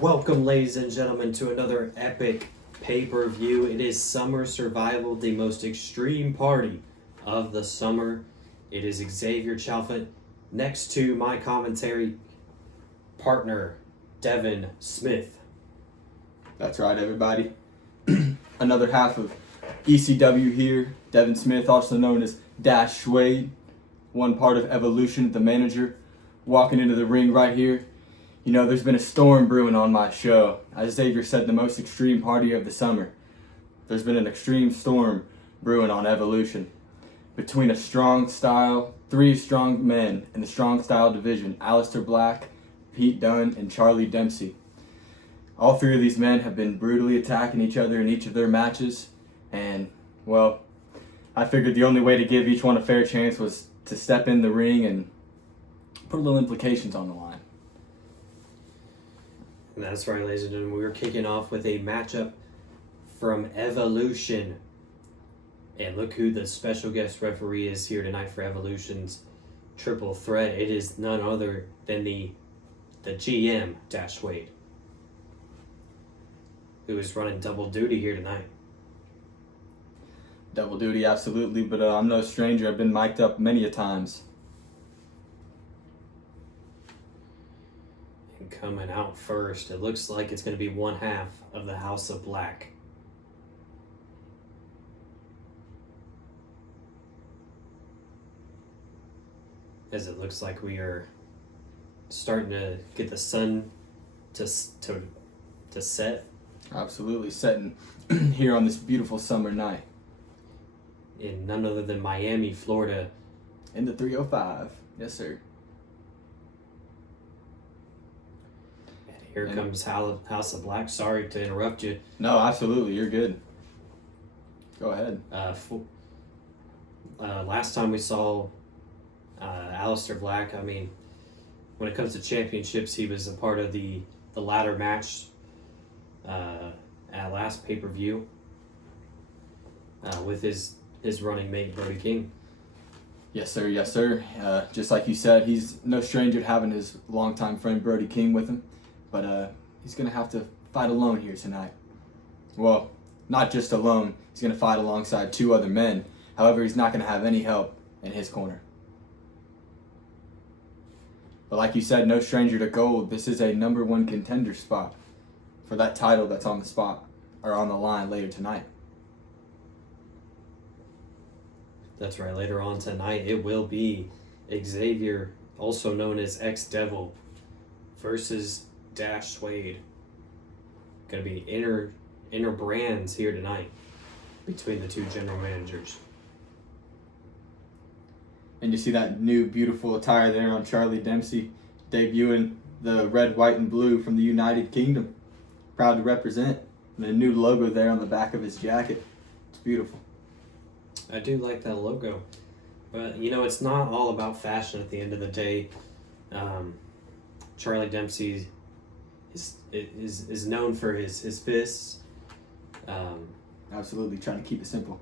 Welcome, ladies and gentlemen, to another epic pay-per-view. It is Summer Survival, the most extreme party of the summer. It is Xavier Chalfant next to my commentary partner, Devin Smith. That's right, everybody. Another half of ECW here. Devin Smith, also known as Dash Schwade, one part of Evolution, the manager, walking into the ring right here. You know, there's been a storm brewing on my show. As Xavier said, the most extreme party of the summer. There's been an extreme storm brewing on Evolution. Between three strong men in the strong style division, Aleister Black, Pete Dunne, and Charlie Dempsey. All three of these men have been brutally attacking each other in each of their matches. And, well, I figured the only way to give each one a fair chance was to step in the ring and put a little implications on the line. And that's right, ladies and gentlemen. We're kicking off with a matchup from Evolution. And look who the special guest referee is here tonight for Evolution's triple threat. It is none other than the GM, Dash Wade, who is running double duty here tonight. Double duty, absolutely, but I'm no stranger. I've been mic'd up many a times. And coming out first, it looks like it's going to be one half of the House of Black. As it looks like we are starting to get the sun to set. Absolutely, setting here on this beautiful summer night. In none other than Miami, Florida. In the 305. Yes, sir. And here comes House of Black. Sorry to interrupt you. No, absolutely. You're good. Go ahead. Last time we saw Aleister Black, I mean, when it comes to championships, he was a part of the ladder match at last pay-per-view with his running mate, Brody King. Yes, sir. Yes, sir. Just like you said, he's no stranger to having his longtime friend Brody King with him. But he's going to have to fight alone here tonight. Well, not just alone. He's going to fight alongside two other men. However, he's not going to have any help in his corner. But like you said, no stranger to gold. This is a number one contender spot for that title that's on the spot or on the line later tonight. That's right. Later on tonight, it will be Xavier, also known as X-Devil, versus Dash Wade. Going to be inner brands here tonight between the two general managers. And you see that new beautiful attire there on Charlie Dempsey, debuting the red, white, and blue from the United Kingdom. Proud to represent. And a new logo there on the back of his jacket. It's beautiful. I do like that logo. But, you know, it's not all about fashion at the end of the day. Charlie Dempsey is known for his fists. Absolutely, trying to keep it simple.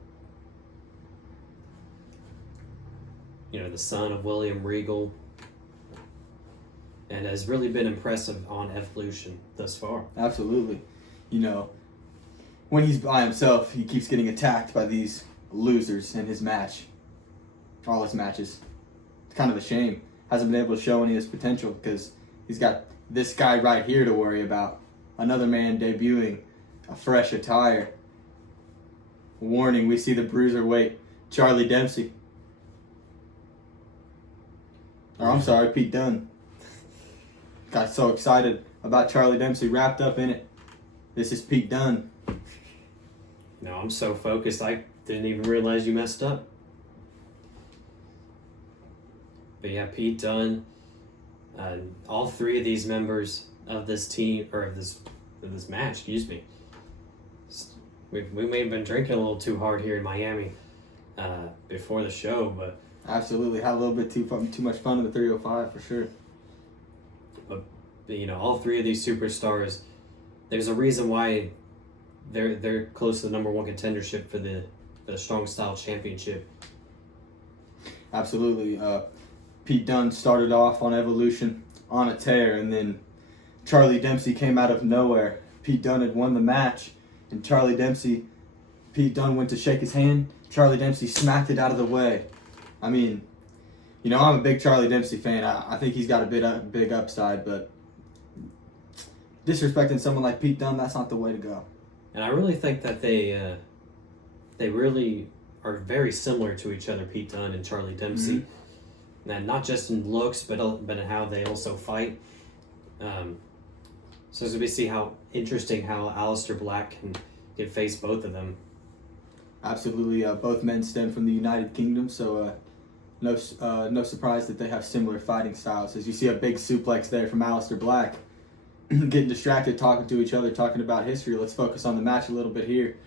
You know, the son of William Regal. And has really been impressive on Evolution thus far. Absolutely. You know, when he's by himself, he keeps getting attacked by these losers in his match. All his matches. It's kind of a shame. Hasn't been able to show any of his potential because he's got this guy right here to worry about. Another man debuting a fresh attire. Warning, we see the bruiserweight Charlie Dempsey. Or I'm sorry, Pete Dunne. Got so excited about Charlie Dempsey, wrapped up in it. This is Pete Dunne. No, I'm so focused I didn't even realize you messed up. But yeah, Pete Dunne, all three of these members of this team, or of this match, excuse me. We may have been drinking a little too hard here in Miami before the show, but absolutely had a little bit too much fun in the 305 for sure. But you know, all three of these superstars, there's a reason why they're close to the number one contendership for the Strong Style Championship. Absolutely. Pete Dunne started off on Evolution on a tear and then Charlie Dempsey came out of nowhere. Pete Dunne had won the match, and Pete Dunne went to shake his hand. Charlie Dempsey smacked it out of the way. I mean, you know, I'm a big Charlie Dempsey fan. I think he's got a big upside, but disrespecting someone like Pete Dunne, that's not the way to go. And I really think that they really are very similar to each other, Pete Dunne and Charlie Dempsey. Mm-hmm. And not just in looks, but in how they also fight. So as we see how interesting how Aleister Black can face both of them. Absolutely, both men stem from the United Kingdom, so no surprise that they have similar fighting styles. As you see a big suplex there from Aleister Black, getting distracted, talking to each other, talking about history. Let's focus on the match a little bit here.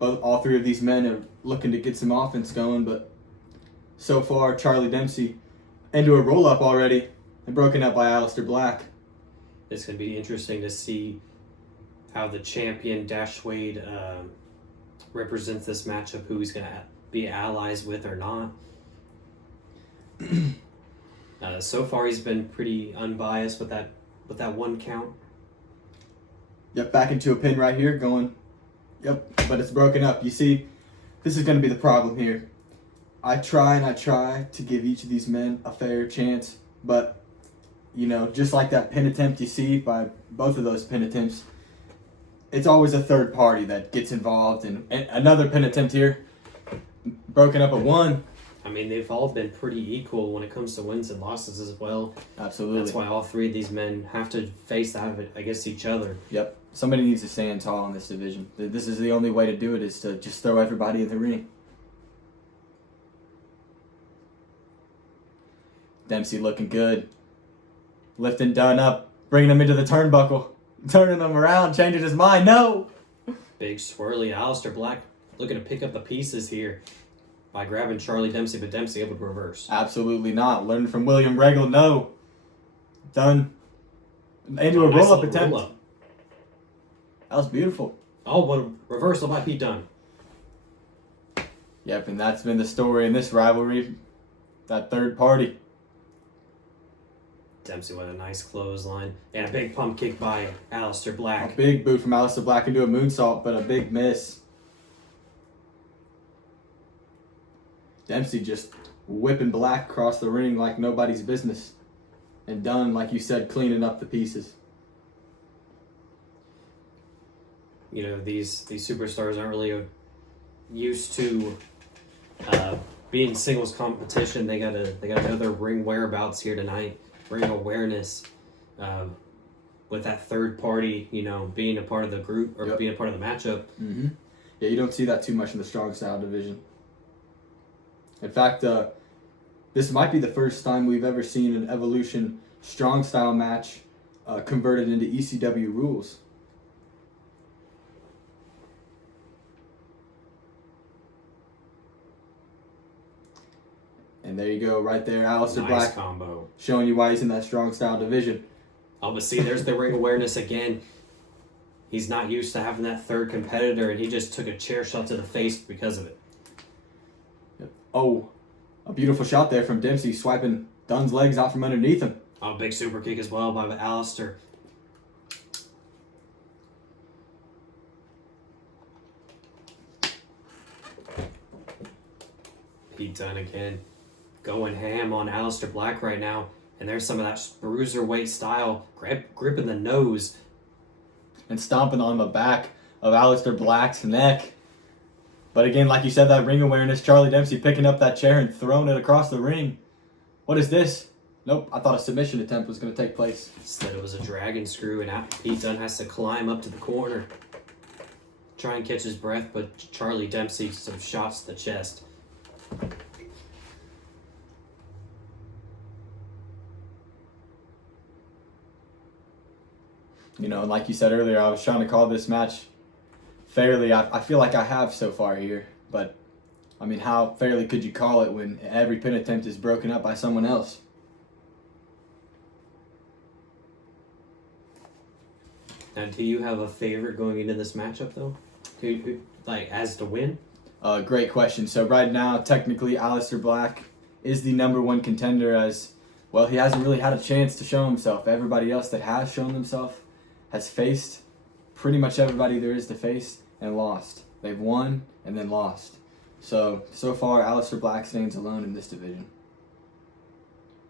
All three of these men are looking to get some offense going, but so far Charlie Dempsey into a roll-up already and broken up by Aleister Black. It's going to be interesting to see how the champion Dash Wade represents this matchup, who he's going to be allies with or not. So far, he's been pretty unbiased with that one count. Yep, back into a pin right here, going. Yep, but it's broken up. You see, this is going to be the problem here. I try to give each of these men a fair chance, but, you know, just like that pin attempt you see by both of those pin attempts, it's always a third party that gets involved. And another pin attempt here, broken up at one. I mean, they've all been pretty equal when it comes to wins and losses as well. Absolutely. That's why all three of these men have to face that against each other. Yep. Somebody needs to stand tall in this division. This is the only way to do it, is to just throw everybody in the ring. Dempsey looking good. Lifting Dunne up, bringing him into the turnbuckle. Turning him around, changing his mind. No! Big swirly Aleister Black looking to pick up the pieces here by grabbing Charlie Dempsey, but Dempsey able to reverse. Absolutely not. Learning from William Regal. No. Dunne into a Nice roll-up little attempt. roll-up. That was beautiful. Oh, what a reversal by Pete Dunne. Yep, and that's been the story in this rivalry. That third party. Dempsey with a nice clothesline and a big pump kick by Aleister A Black. big boot from Aleister Black into a moonsault, but a big miss. Dempsey just whipping Black across the ring like nobody's business. And Dunne, like you said, cleaning up the pieces. You know, these superstars aren't really used to being singles competition. They gotta know their ring whereabouts here tonight. Ring awareness, with that third party, you know, being a part of the group or being a part of the matchup. Mm-hmm. Yeah, you don't see that too much in the strong style division. In fact, this might be the first time we've ever seen an Evolution strong style match converted into ECW rules. And there you go, right there, Aleister Nice Black combo. showing you why he's in that strong style division. Oh, but see, there's the ring awareness again. He's not used to having that third competitor, and he just took a chair shot to the face because of it. Yep. Oh, a beautiful shot there from Dempsey, swiping Dunne's legs out from underneath him. Oh, big super kick as well by Aleister. Pete Dunne again, going ham on Aleister Black right now. And there's some of that bruiserweight style, gripping the nose. And stomping on the back of Aleister Black's neck. But again, like you said, that ring awareness, Charlie Dempsey picking up that chair and throwing it across the ring. What is this? Nope, I thought a submission attempt was going to take place. Instead it was a dragon screw, and Pete Dunne has to climb up to the corner. Try and catch his breath, but Charlie Dempsey some shots to the chest. You know, and like you said earlier, I was trying to call this match fairly. I feel like I have so far here. But, I mean, how fairly could you call it when every pin attempt is broken up by someone else? Now, do you have a favorite going into this matchup, though? Who like, as to win? Great question. So right now, technically, Aleister Black is the #1 contender, as Well, he hasn't really had a chance to show himself. Everybody else that has shown themselves has faced pretty much everybody there is to face and lost. They've won and then lost. So far, Aleister Black stands alone in this division.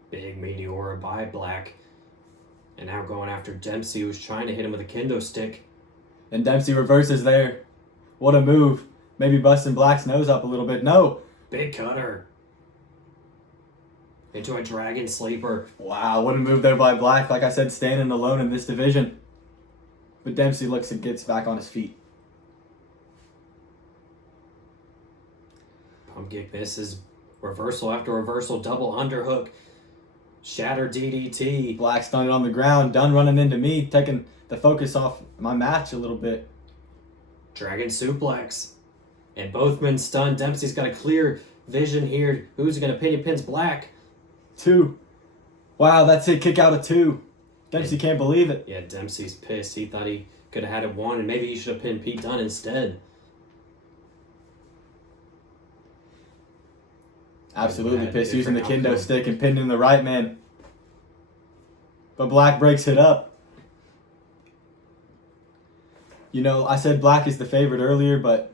Big meteora by Black. And now going after Dempsey, who's trying to hit him with a kendo stick. And Dempsey reverses there. What a move. Maybe busting Black's nose up a little bit. No. Big cutter. Into a dragon sleeper. Wow, what a move there by Black. Like I said, standing alone in this division. But Dempsey looks and gets back on his feet. Pump kick misses. Reversal after reversal. Double underhook. Shatter DDT. Black stunned on the ground. Done running into me. Taking the focus off my match a little bit. Dragon suplex. And both men stunned. Dempsey's got a clear vision here. Who's going to pin? He pins Black. 2. Wow, that's it. Kick out of 2. Dempsey can't believe it. Yeah, Dempsey's pissed. He thought he could have had it 1, and maybe he should have pinned Pete Dunne instead. Absolutely pissed, using the kendo stick and pinning the right man. But Black breaks it up. You know, I said Black is the favorite earlier, but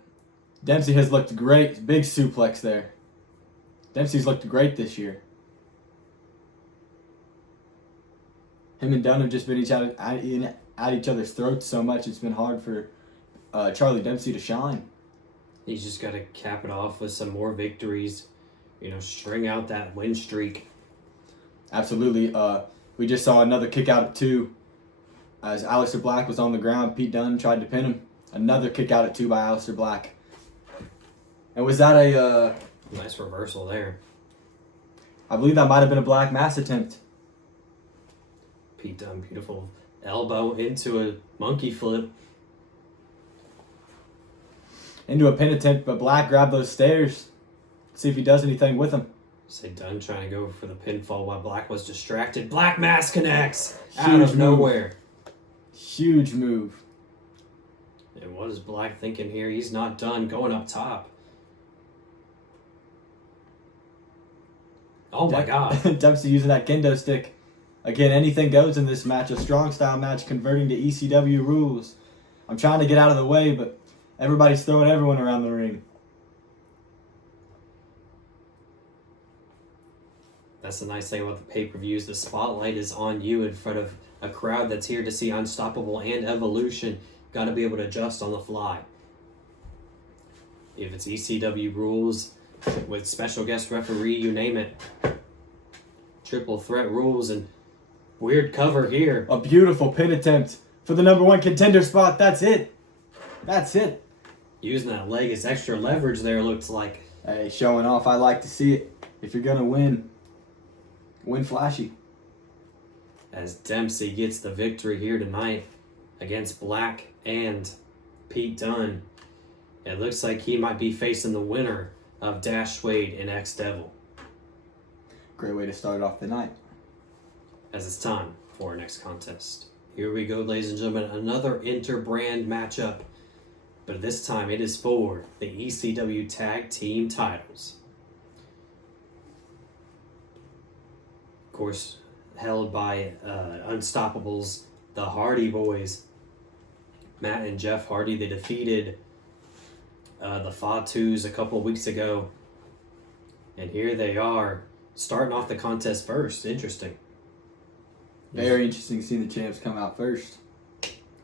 Dempsey has looked great. Big suplex there. Dempsey's looked great this year. Him and Dunn have just been at each other's throats so much, it's been hard for Charlie Dempsey to shine. He's just got to cap it off with some more victories. You know, string out that win streak. Absolutely. We just saw another kick out at 2. As Aleister Black was on the ground, Pete Dunne tried to pin him. Another kick out at 2 by Aleister Black. And was that a... Nice reversal there. I believe that might have been a Black Mass attempt. Pete Dunne, beautiful elbow into a monkey flip. Into a pin attempt, but Black grabbed those stairs. See if he does anything with them. Say Dunne trying to go for the pinfall while Black was distracted. Black Mass connects out Huge of nowhere. Huge move. And what is Black thinking here? He's not done. Going up top. Oh my God. Dempsey using that kendo stick. Again, anything goes in this match. A strong style match converting to ECW rules. I'm trying to get out of the way, but everybody's throwing everyone around the ring. That's the nice thing about the pay-per-views. The spotlight is on you in front of a crowd that's here to see Unstoppable and Evolution. Got to be able to adjust on the fly. If it's ECW rules with special guest referee, you name it. Triple threat rules and weird cover here. A beautiful pin attempt for the #1 contender spot. That's it. That's it. Using that leg as extra leverage there, looks like. Hey, showing off. I like to see it. If you're going to win, win flashy. As Dempsey gets the victory here tonight against Black and Pete Dunne. It looks like he might be facing the winner of Dash Wade and X-Devil. Great way to start off the night. As it's time for our next contest. Here we go, ladies and gentlemen, another inter-brand matchup. But this time it is for the ECW Tag Team titles. Of course, held by Unstoppables, the Hardy Boys. Matt and Jeff Hardy, they defeated the Fatus a couple weeks ago. And here they are, starting off the contest first. Interesting. Very interesting seeing the champs come out first.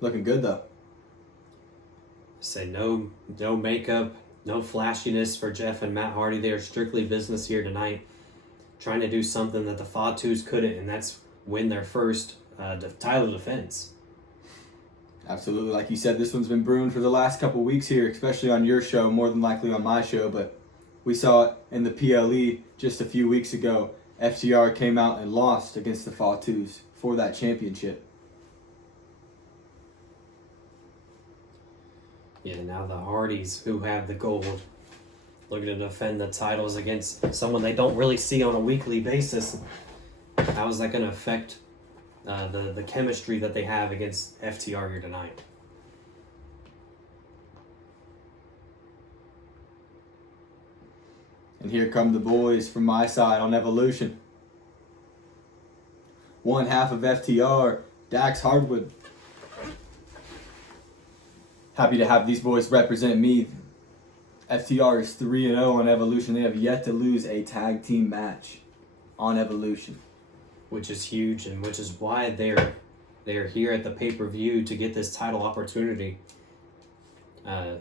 Looking good, though. Say no makeup, no flashiness for Jeff and Matt Hardy. They are strictly business here tonight. Trying to do something that the Fatus couldn't, and that's win their first title defense. Absolutely. Like you said, this one's been brewing for the last couple weeks here, especially on your show, more than likely on my show. But we saw it in the PLE just a few weeks ago. FTR came out and lost against the Fatus for that championship. Yeah, now the Hardys, who have the gold, looking to defend the titles against someone they don't really see on a weekly basis. How is that going to affect the chemistry that they have against FTR here tonight? And here come the boys from my side on Evolution. one half of FTR, Dax Hardwood. Happy to have these boys represent me. FTR is 3-0 on Evolution. They have yet to lose a tag team match on Evolution. Which is huge, and which is why they're here at the pay-per-view to get this title opportunity.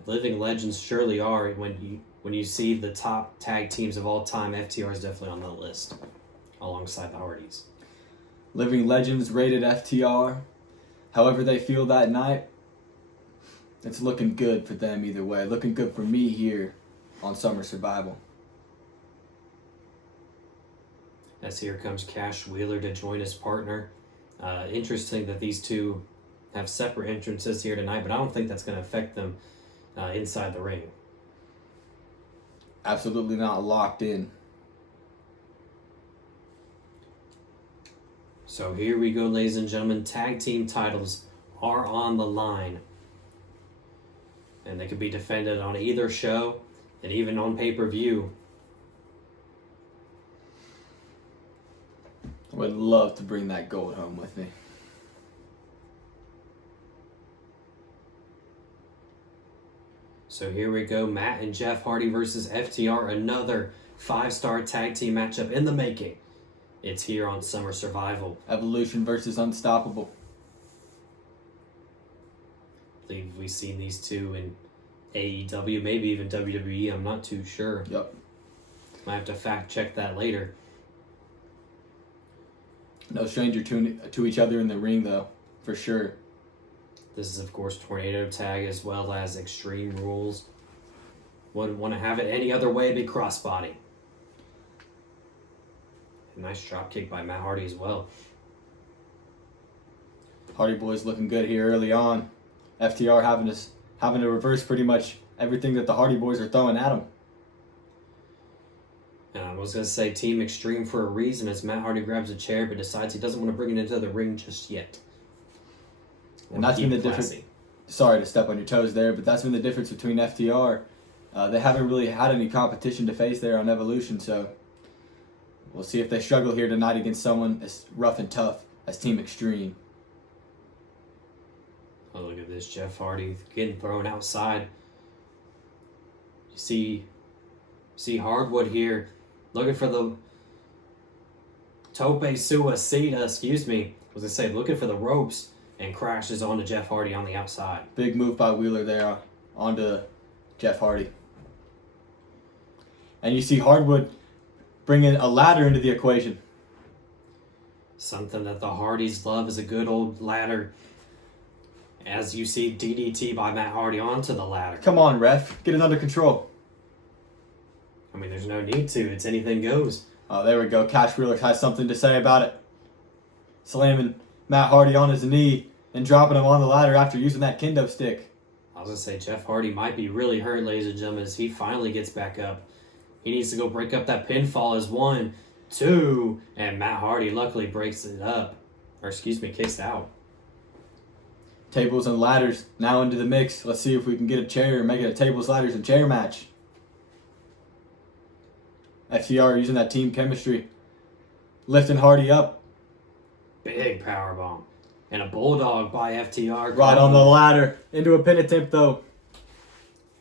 Living legends surely are. When you see the top tag teams of all time, FTR is definitely on the list, alongside the Hardys. Living legends rated FTR. However they feel that night, it's looking good for them either way. Looking good for me here on Summer Survival. As here comes Cash Wheeler to join his partner. Interesting that these two have separate entrances here tonight, but I don't think that's going to affect them inside the ring. Absolutely not locked in. So here we go, ladies and gentlemen. Tag team titles are on the line. And they could be defended on either show and even on pay-per-view. I would love to bring that gold home with me. So here we go, Matt and Jeff Hardy versus FTR, another 5-star tag team matchup in the making. It's here on Summer Survival. Evolution versus Unstoppable. I believe we've seen these two in AEW, maybe even WWE, I'm not too sure. Yep. Might have to fact check that later. No stranger to each other in the ring, though, for sure. This is, of course, Tornado Tag as well as Extreme Rules. Wouldn't want to have it any other way, big crossbody. A nice drop kick by Matt Hardy as well. Hardy Boys looking good here early on. FTR having to reverse pretty much everything that the Hardy Boys are throwing at them. I was going to say Team Extreme for a reason as Matt Hardy grabs a chair but decides he doesn't want to bring it into the ring just yet. And that's been the difference. Sorry to step on your toes there, but that's been the difference between FTR. They haven't really had any competition to face there on Evolution, so we'll see if they struggle here tonight against someone as rough and tough as Team Extreme. Oh, look at this. Jeff Hardy getting thrown outside. You see Hardwood here looking for the Tope Suicida, I was going to say, looking for the ropes and crashes onto Jeff Hardy on the outside. Big move by Wheeler there onto Jeff Hardy. And you see Hardwood bringing a ladder into the equation. Something that the Hardys love is a good old ladder. As you see DDT by Matt Hardy onto the ladder. Come on, ref. Get it under control. I mean, there's no need to. It's anything goes. Oh, there we go. Cash Wheeler has something to say about it. Slamming Matt Hardy on his knee and dropping him on the ladder after using that kendo stick. I was going to say, Jeff Hardy might be really hurt, ladies and gentlemen, as he finally gets back up. He needs to go break up that pinfall as 1, 2, and Matt Hardy luckily breaks it up. Kicks out. Tables and ladders now into the mix. Let's see if we can get a chair and make it a tables, ladders, and chair match. FTR using that team chemistry. Lifting Hardy up. Big powerbomb. And a bulldog by FTR. Right on the ladder. Into a pin attempt, though.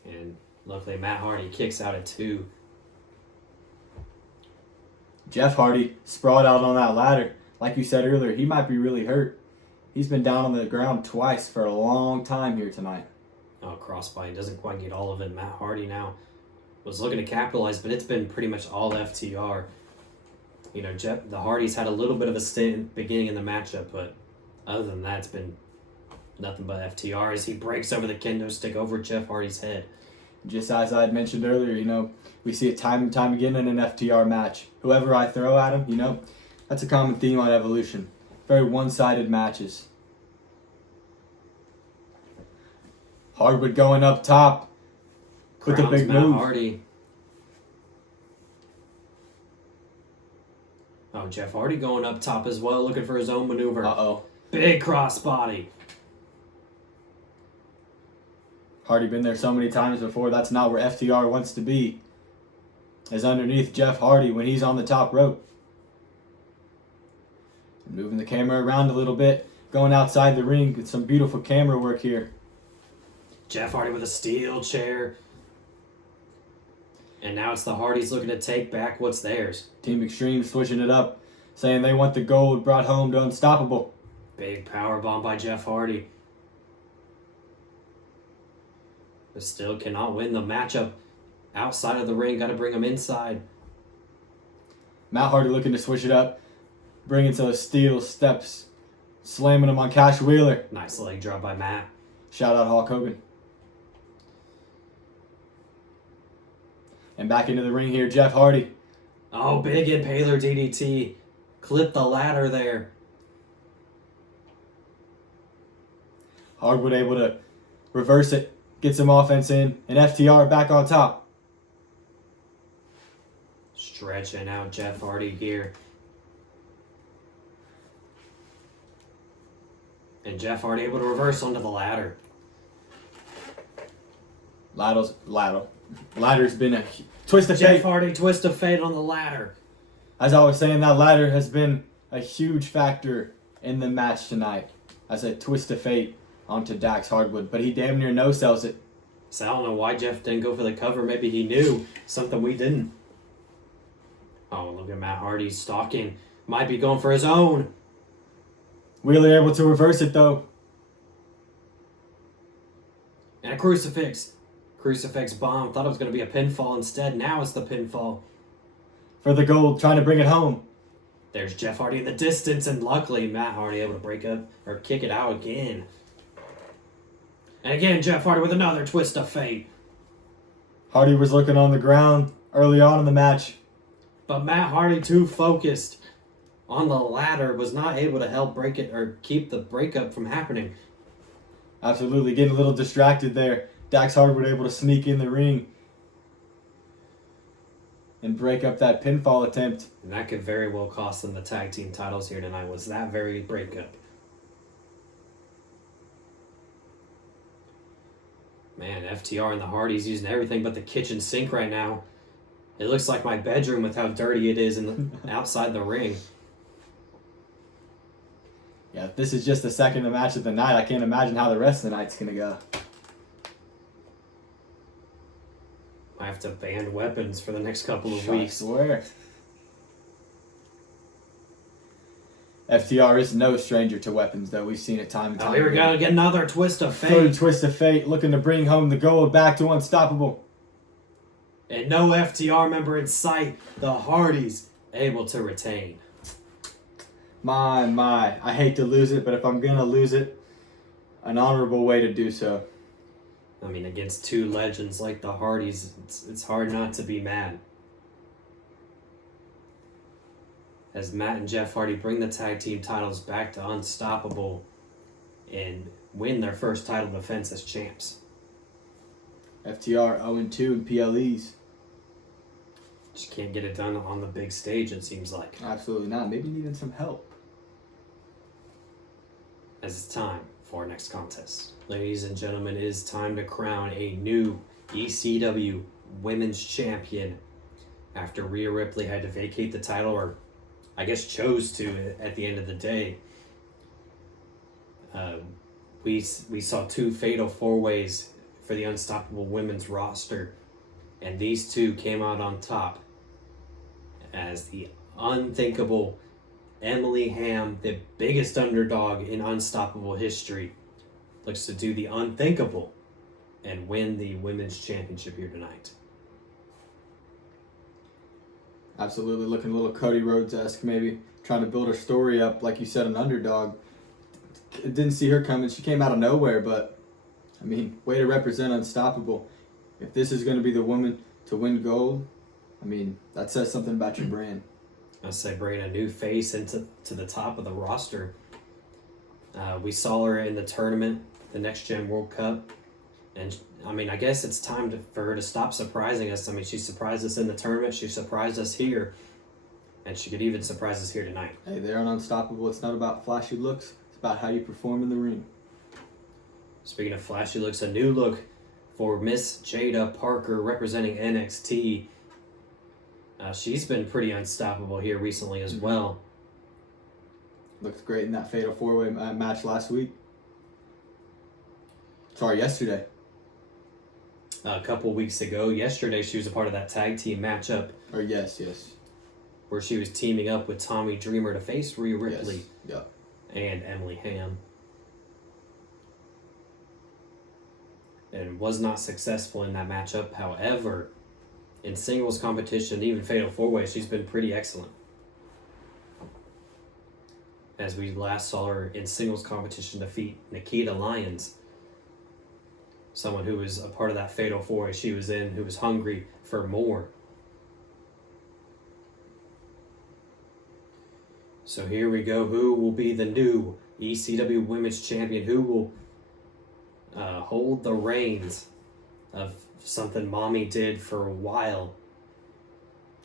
And luckily Matt Hardy kicks out at 2. Jeff Hardy sprawled out on that ladder. Like you said earlier, he might be really hurt. He's been down on the ground twice for a long time here tonight. Oh, crossbody doesn't quite get all of it. Matt Hardy now was looking to capitalize, but it's been pretty much all FTR. You know, the Hardys had a little bit of a stint beginning in the matchup, but other than that, it's been nothing but FTR as he breaks over the kendo stick over Jeff Hardy's head. Just as I had mentioned earlier, we see it time and time again in an FTR match. Whoever I throw at him, that's a common theme on Evolution. Very one-sided matches. Hardwood going up top with the big Matt move. Hardy. Oh, Jeff Hardy going up top as well, looking for his own maneuver. Uh-oh. Big crossbody. Hardy been there so many times before. That's not where FTR wants to be. Is underneath Jeff Hardy when he's on the top rope. Moving the camera around a little bit, going outside the ring with some beautiful camera work here. Jeff Hardy with a steel chair. And now it's the Hardys looking to take back what's theirs. Team Extreme switching it up, saying they want the gold brought home to Unstoppable. Big power bomb by Jeff Hardy. But still cannot win the matchup outside of the ring. Got to bring him inside. Matt Hardy looking to switch it up, bringing to the steel steps, slamming him on Cash Wheeler. Nice leg drop by Matt. Shout out Hulk Hogan. And back into the ring here, Jeff Hardy. Oh, big impaler DDT. Clip the ladder there. Hardwood able to reverse it, get some offense in, and FTR back on top. Stretching out Jeff Hardy here. And Jeff Hardy able to reverse onto the ladder. Ladder's been a twist of Jeff fate. Hardy twist of fate on the ladder. As I was saying, that ladder has been a huge factor in the match tonight. As a twist of fate onto Dax Hardwood, but he damn near no-sells it. So I don't know why Jeff didn't go for the cover. Maybe he knew something we didn't. Oh, look at Matt Hardy stalking. Might be going for his own. Wheeler able to reverse it though. And a crucifix. Crucifix bomb. Thought it was going to be a pinfall instead. Now it's the pinfall. For the gold, trying to bring it home. There's Jeff Hardy in the distance, and luckily Matt Hardy able to break up or kick it out again. And again, Jeff Hardy with another twist of fate. Hardy was looking on the ground early on in the match. But Matt Hardy, too focused on the ladder, was not able to help break it or keep the breakup from happening. Absolutely getting a little distracted there. Dax Hardwood able to sneak in the ring and break up that pinfall attempt. And that could very well cost them the tag team titles here tonight, was that very breakup. Man, FTR and the Hardys using everything but the kitchen sink right now. It looks like my bedroom with how dirty it is in the, outside the ring. Yeah, if this is just the second match of the night, I can't imagine how the rest of the night's going to go. I have to ban weapons for the next couple of I weeks. swear. FTR is no stranger to weapons, though. We've seen it time and time Oh, here we go. Get another twist of Third fate. twist of fate, looking to bring home the gold back to Unstoppable. And no FTR member in sight. The Hardys able to retain. My. I hate to lose it, but if I'm going to lose it, an honorable way to do so. I mean, against two legends like the Hardys, it's hard not to be mad. As Matt and Jeff Hardy bring the tag team titles back to Unstoppable and win their first title defense as champs. FTR 0-2 in PLEs. Just can't get it done on the big stage, it seems like. Absolutely not. Maybe needing some help. As it's time for our next contest. Ladies and gentlemen, it is time to crown a new ECW Women's Champion after Rhea Ripley had to vacate the title, or I guess chose to at the end of the day. We saw two fatal four-ways for the Unstoppable Women's roster, and these two came out on top as the unthinkable Emily Hamm, the biggest underdog in Unstoppable history, looks to do the unthinkable and win the Women's Championship here tonight. Absolutely, looking a little Cody Rhodes-esque, maybe trying to build her story up, like you said, an underdog. Didn't see her coming. She came out of nowhere, but I mean, way to represent Unstoppable. If this is going to be the woman to win gold, I mean, that says something about your brand. I say bringing a new face into the top of the roster. We saw her in the tournament, the Next Gen World Cup, and I mean, I guess it's time for her to stop surprising us. I mean, she surprised us in the tournament, she surprised us here, and she could even surprise us here tonight. Hey, they're on Unstoppable. It's not about flashy looks. It's about how you perform in the ring. Speaking of flashy looks, a new look for Miss Jada Parker representing NXT. She's been pretty unstoppable here recently as well. Looked great in that fatal 4-way match last week. Sorry, yesterday. A couple weeks ago, yesterday, she was a part of that tag team matchup. Or yes. Where she was teaming up with Tommy Dreamer to face Rhea Ripley. Yes. And Emily Ham. And was not successful in that matchup. However, in singles competition, even fatal 4-way, she's been pretty excellent. As we last saw her in singles competition defeat Nikita Lyons, someone who was a part of that fatal 4-way she was in, who was hungry for more. So here we go. Who will be the new ECW Women's Champion? Who will hold the reins of something Mommy did for a while?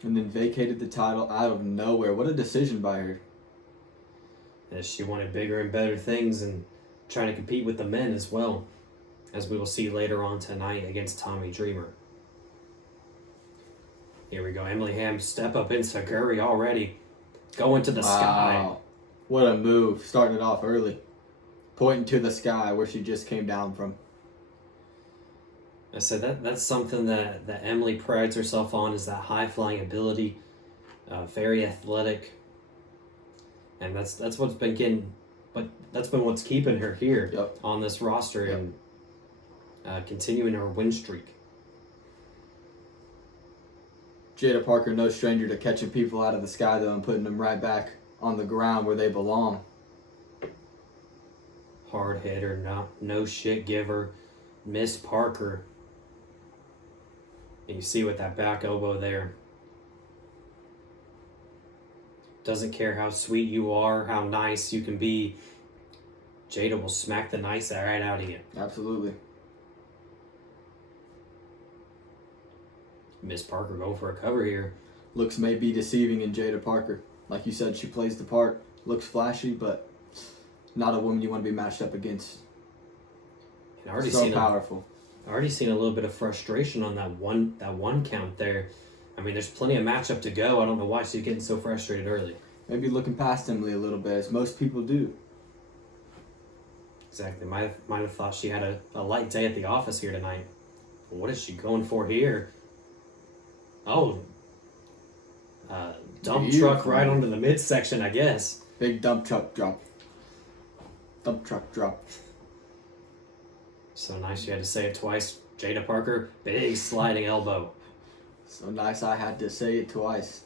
And then vacated the title out of nowhere. What a decision by her. As she wanted bigger and better things and trying to compete with the men as well, as we will see later on tonight against Tommy Dreamer. Here we go. Emily Ham step up into Guri already. Going to the sky. What a move. Starting it off early. Pointing to the sky where she just came down from. I said that's something that Emily prides herself on, is that high-flying ability. Very athletic. And that's what's been getting, but that's been what's keeping her here on this roster and continuing her win streak. Jada Parker, no stranger to catching people out of the sky, though, and putting them right back on the ground where they belong. Hard hitter, no shit giver, Miss Parker. And you see with that back elbow there. Doesn't care how sweet you are, how nice you can be. Jada will smack the nice right out of you. Absolutely. Miss Parker going for a cover here. Looks may be deceiving in Jada Parker. Like you said, she plays the part. Looks flashy, but not a woman you want to be matched up against. And already so powerful. Already seen a little bit of frustration on that one count there. I mean, there's plenty of matchup to go. I don't know why she's getting so frustrated early. Maybe looking past Emily a little bit, as most people do. Exactly. Might have thought she had a light day at the office here tonight. What is she going for here? Oh. Dump truck right onto the midsection, I guess. Big dump truck drop. Dump truck drop. So nice you had to say it twice. Jada Parker, big sliding elbow. So nice I had to say it twice.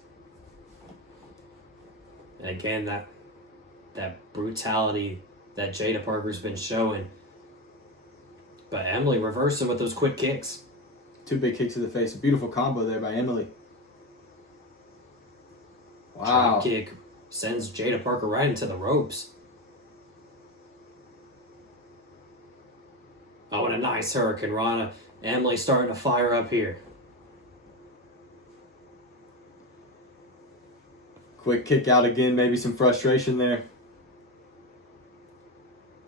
And again, that brutality that Jada Parker's been showing. But Emily reversing with those quick kicks. 2 big kicks to the face. A beautiful combo there by Emily. Wow. Drop kick sends Jada Parker right into the ropes. Oh, and a nice Hurricane Rana. Emily starting to fire up here. Quick kick out again, maybe some frustration there.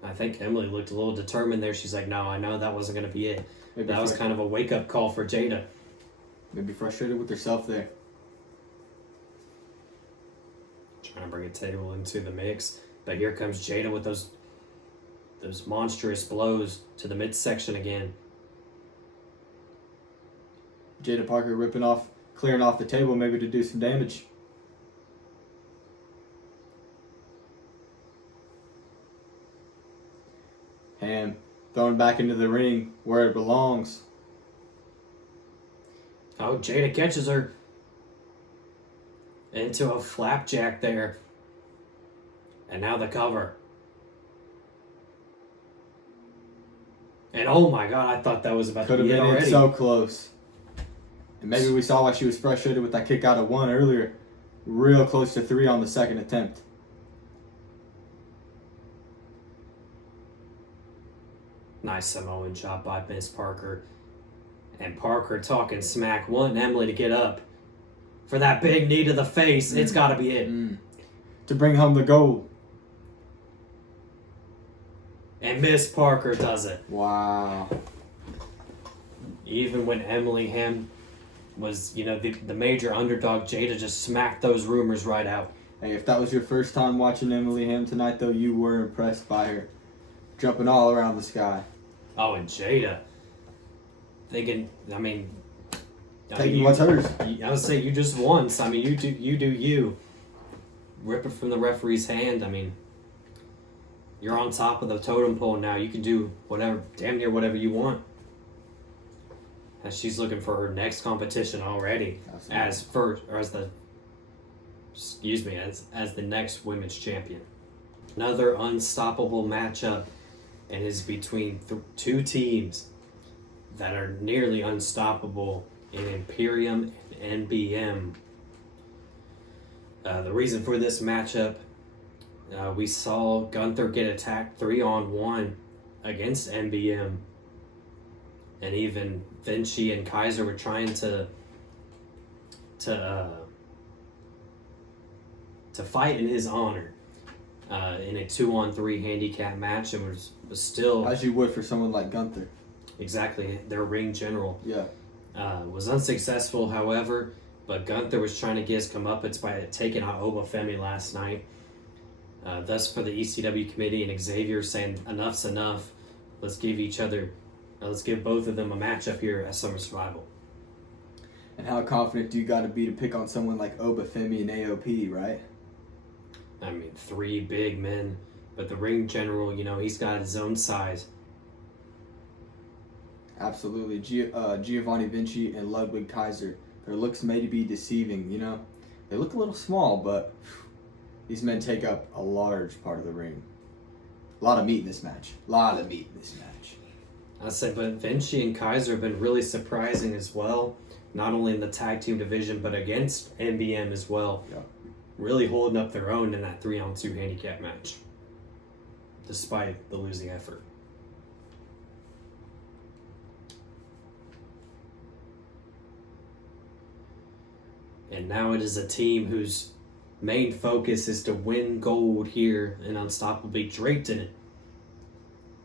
I think Emily looked a little determined there. She's like, no, I know that wasn't going to be it. Maybe that was kind of a wake-up call for Jada. Maybe frustrated with herself there. Trying to bring a table into the mix. But here comes Jada with those monstrous blows to the midsection again. Jada Parker clearing off the table maybe to do some damage. Ham thrown back into the ring where it belongs. Oh, Jada catches her into a flapjack there. And now the cover. And oh my God, I thought that was about to be it already. Could have been so close. And maybe we saw why she was frustrated with that kick out of 1 earlier. Real close to 3 on the second attempt. Nice Samoan chop by Miss Parker. And Parker talking smack, wanting Emily to get up. For that big knee to the face, it's got to be it. To bring home the gold. And Miss Parker does it. Wow. Even when Emily Ham was, the major underdog, Jada just smacked those rumors right out. Hey, if that was your first time watching Emily Ham tonight, though, you were impressed by her jumping all around the sky. Oh, and Jada. Taking What's hers. I would say you just once. I mean, you do you. Rip it from the referee's hand. I mean, you're on top of the totem pole now. You can do whatever, damn near whatever you want. As she's looking for her next competition already, Absolutely. as the next women's champion. Another unstoppable matchup, and is between two teams that are nearly unstoppable in Imperium and NBM. The reason for this matchup, we saw Gunther get attacked 3-on-1 against NBM, and even Vinci and Kaiser were trying to fight in his honor in a 2-on-3 handicap match, and was still, As you would for someone like Gunther. exactly, their ring general. Yeah. Was unsuccessful, however, but Gunther was trying to get his comeuppance by taking out Obafemi last night. Thus, for the ECW committee and Xavier saying enough's enough, let's give both of them a matchup here at Summer Survival. And how confident do you got to be to pick on someone like Obafemi and AOP, right? I mean, 3 big men, but the ring general, he's got his own size. Absolutely. Giovanni Vinci and Ludwig Kaiser. Their looks may be deceiving, They look a little small, but these men take up a large part of the ring. A lot of meat in this match. I said, but Vinci and Kaiser have been really surprising as well, not only in the tag team division, but against NBM as well. Yeah. Really holding up their own in that 3-on-2 handicap match, despite the losing effort. And now it is a team whose main focus is to win gold here in Unstoppable, be draped in it,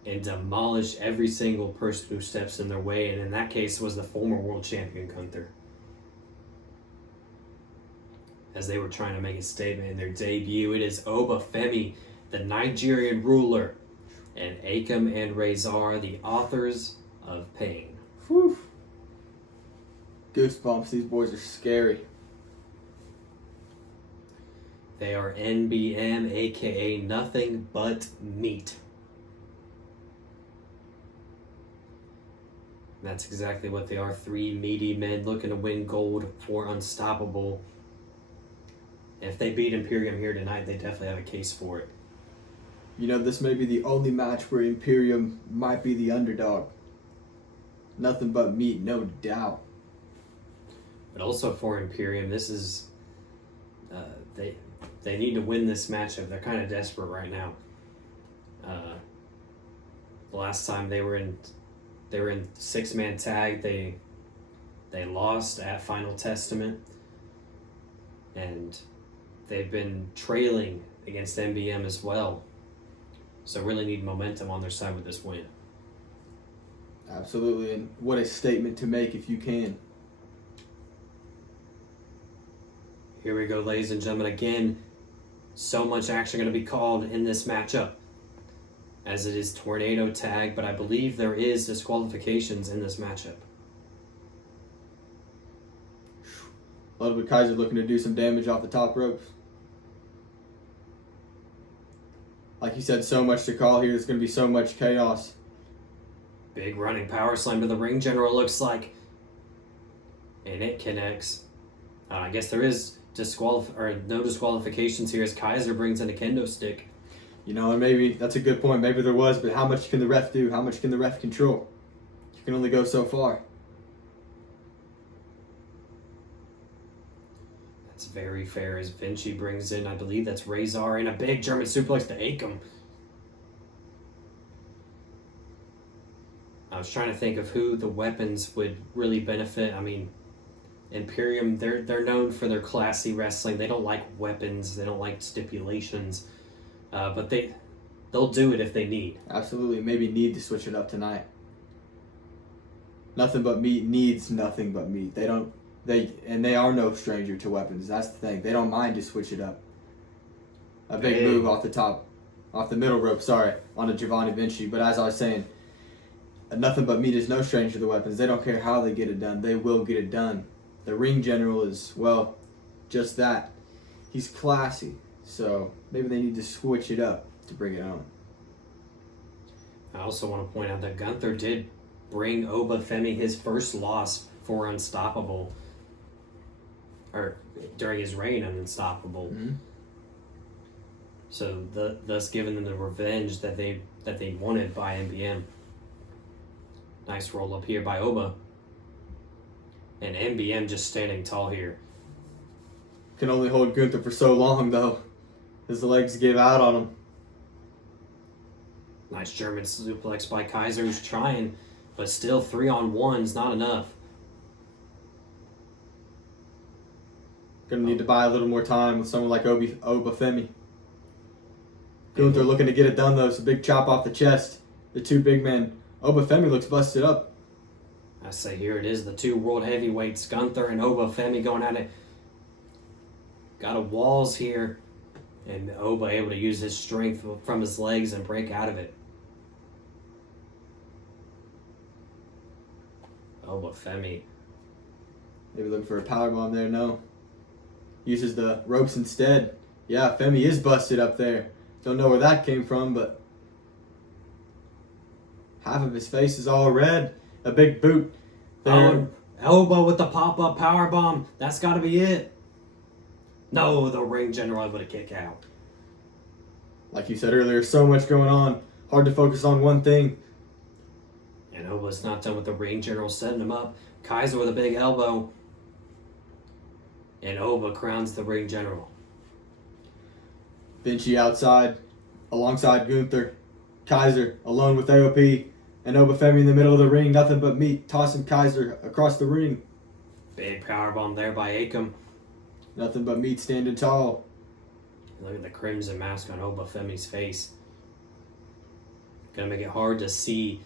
and demolish every single person who steps in their way, and in that case was the former world champion Gunther. As they were trying to make a statement in their debut, it is Obafemi, the Nigerian ruler, and Akam and Razor, the authors of pain. Whew. Goosebumps. These boys are scary. They are NBM, aka nothing but meat. That's exactly what they are. 3 meaty men looking to win gold for Unstoppable. If they beat Imperium here tonight, they definitely have a case for it. This may be the only match where Imperium might be the underdog. Nothing but meat, no doubt. But also for Imperium, this is they need to win this matchup. They're kind of desperate right now. The last time they were in 6-man tag, they lost at Final Testament, and they've been trailing against NBM as well. So really need momentum on their side with this win. Absolutely, and what a statement to make if you can. Here we go, ladies and gentlemen. Again, so much action going to be called in this matchup, as it is tornado tag, but I believe there is disqualifications in this matchup. Ludwig Kaiser looking to do some damage off the top ropes. Like you said, so much to call here. There's going to be so much chaos. Big running power slam to the ring general, looks like. And it connects. I guess there is no disqualifications here as Kaiser brings in a kendo stick. And maybe that's a good point. Maybe there was, but how much can the ref do? How much can the ref control? You can only go so far. That's very fair as Vinci brings in, I believe that's Razor, and a big German suplex to Akam. I was trying to think of who the weapons would really benefit. I mean, Imperium, they're known for their classy wrestling. They don't like weapons. They don't like stipulations. But they'll do it if they need. Absolutely. Maybe need to switch it up tonight. Nothing but meat needs nothing but meat. They are no stranger to weapons. That's the thing. They don't mind to switch it up. A big move off the middle rope, onto Giovanni Vinci. But as I was saying, nothing but meat is no stranger to the weapons. They don't care how they get it done. They will get it done. The ring general is, well, just that. He's classy. So maybe they need to switch it up to bring it on. I also want to point out that Gunther did bring Obafemi his first loss for Unstoppable, or during his reign on Unstoppable. Mm-hmm. So thus giving them the revenge that they wanted by NBM. Nice roll up here by Oba. And NBM just standing tall here. Can only hold Gunther for so long though. His legs give out on him. Nice German suplex by Kaiser, who's trying, but still 3-on-1's not enough. Gonna need to buy a little more time with someone like Obafemi. Gunther looking to get it done though. It's a big chop off the chest. The two big men. Obafemi looks busted up. I say here it is, the two world heavyweights, Gunther and Obafemi going at it. Got a walls here, and Oba able to use his strength from his legs and break out of it. Obafemi. Maybe looking for a powerbomb there, no. Uses the ropes instead. Yeah, Femi is busted up there. Don't know where that came from, but half of his face is all red. A big boot there. Elbow with the pop-up powerbomb. That's got to be it. No, the ring general able to kick out. Like you said earlier, so much going on. Hard to focus on one thing. And Oba's not done with the ring general setting him up. Kaiser with a big elbow. And Oba crowns the ring general. Vinci outside, alongside Gunther. Kaiser alone with AOP. And Obafemi in the middle of the ring. Nothing but meat. Tossing Kaiser across the ring. Big powerbomb there by Akam. Nothing but meat standing tall. Look at the crimson mask on Obafemi's face. Gonna make it hard to see.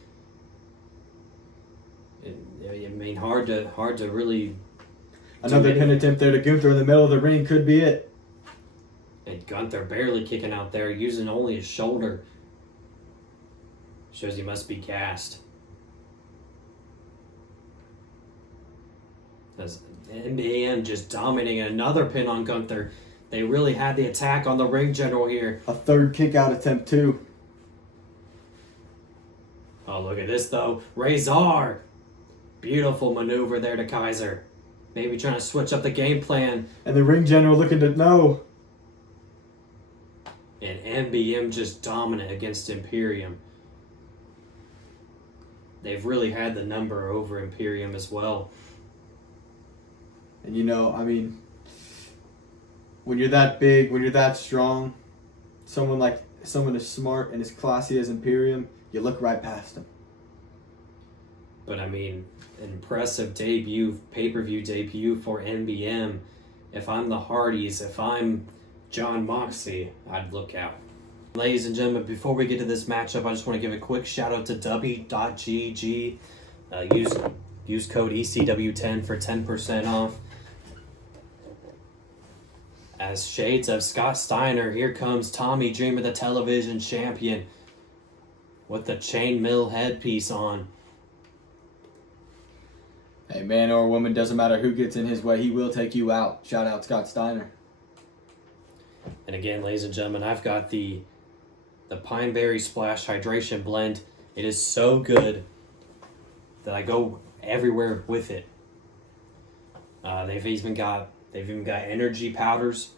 I mean, hard to really. Another pin attempt there to Gunther in the middle of the ring could be it. And Gunther barely kicking out there, using only his shoulder. Shows he must be gassed. As NBM just dominating another pin on Gunther. They really had the attack on the ring general here. A third kick out attempt too. Oh, look at this though. Razor. Beautiful maneuver there to Kaiser. Maybe trying to switch up the game plan. And the ring general looking to know. And NBM just dominant against Imperium. They've really had the number over Imperium as well. And you know, I mean, when you're that big, when you're that strong, someone as smart and as classy as Imperium, you look right past them. But I mean, an impressive debut, pay-per-view debut for NBM. If I'm the Hardys, if I'm John Moxley, I'd look out. Ladies and gentlemen, before we get to this matchup, I just want to give a quick shout out to W.GG. Use code ECW10 for 10% off. As shades of Scott Steiner, here comes Tommy Dreamer, the television champion, with the chainmail headpiece on. Hey, man or woman, doesn't matter who gets in his way, he will take you out. Shout out Scott Steiner. And again, ladies and gentlemen, I've got the Pineberry Splash Hydration Blend. It is so good that I go everywhere with it. They've even got energy powders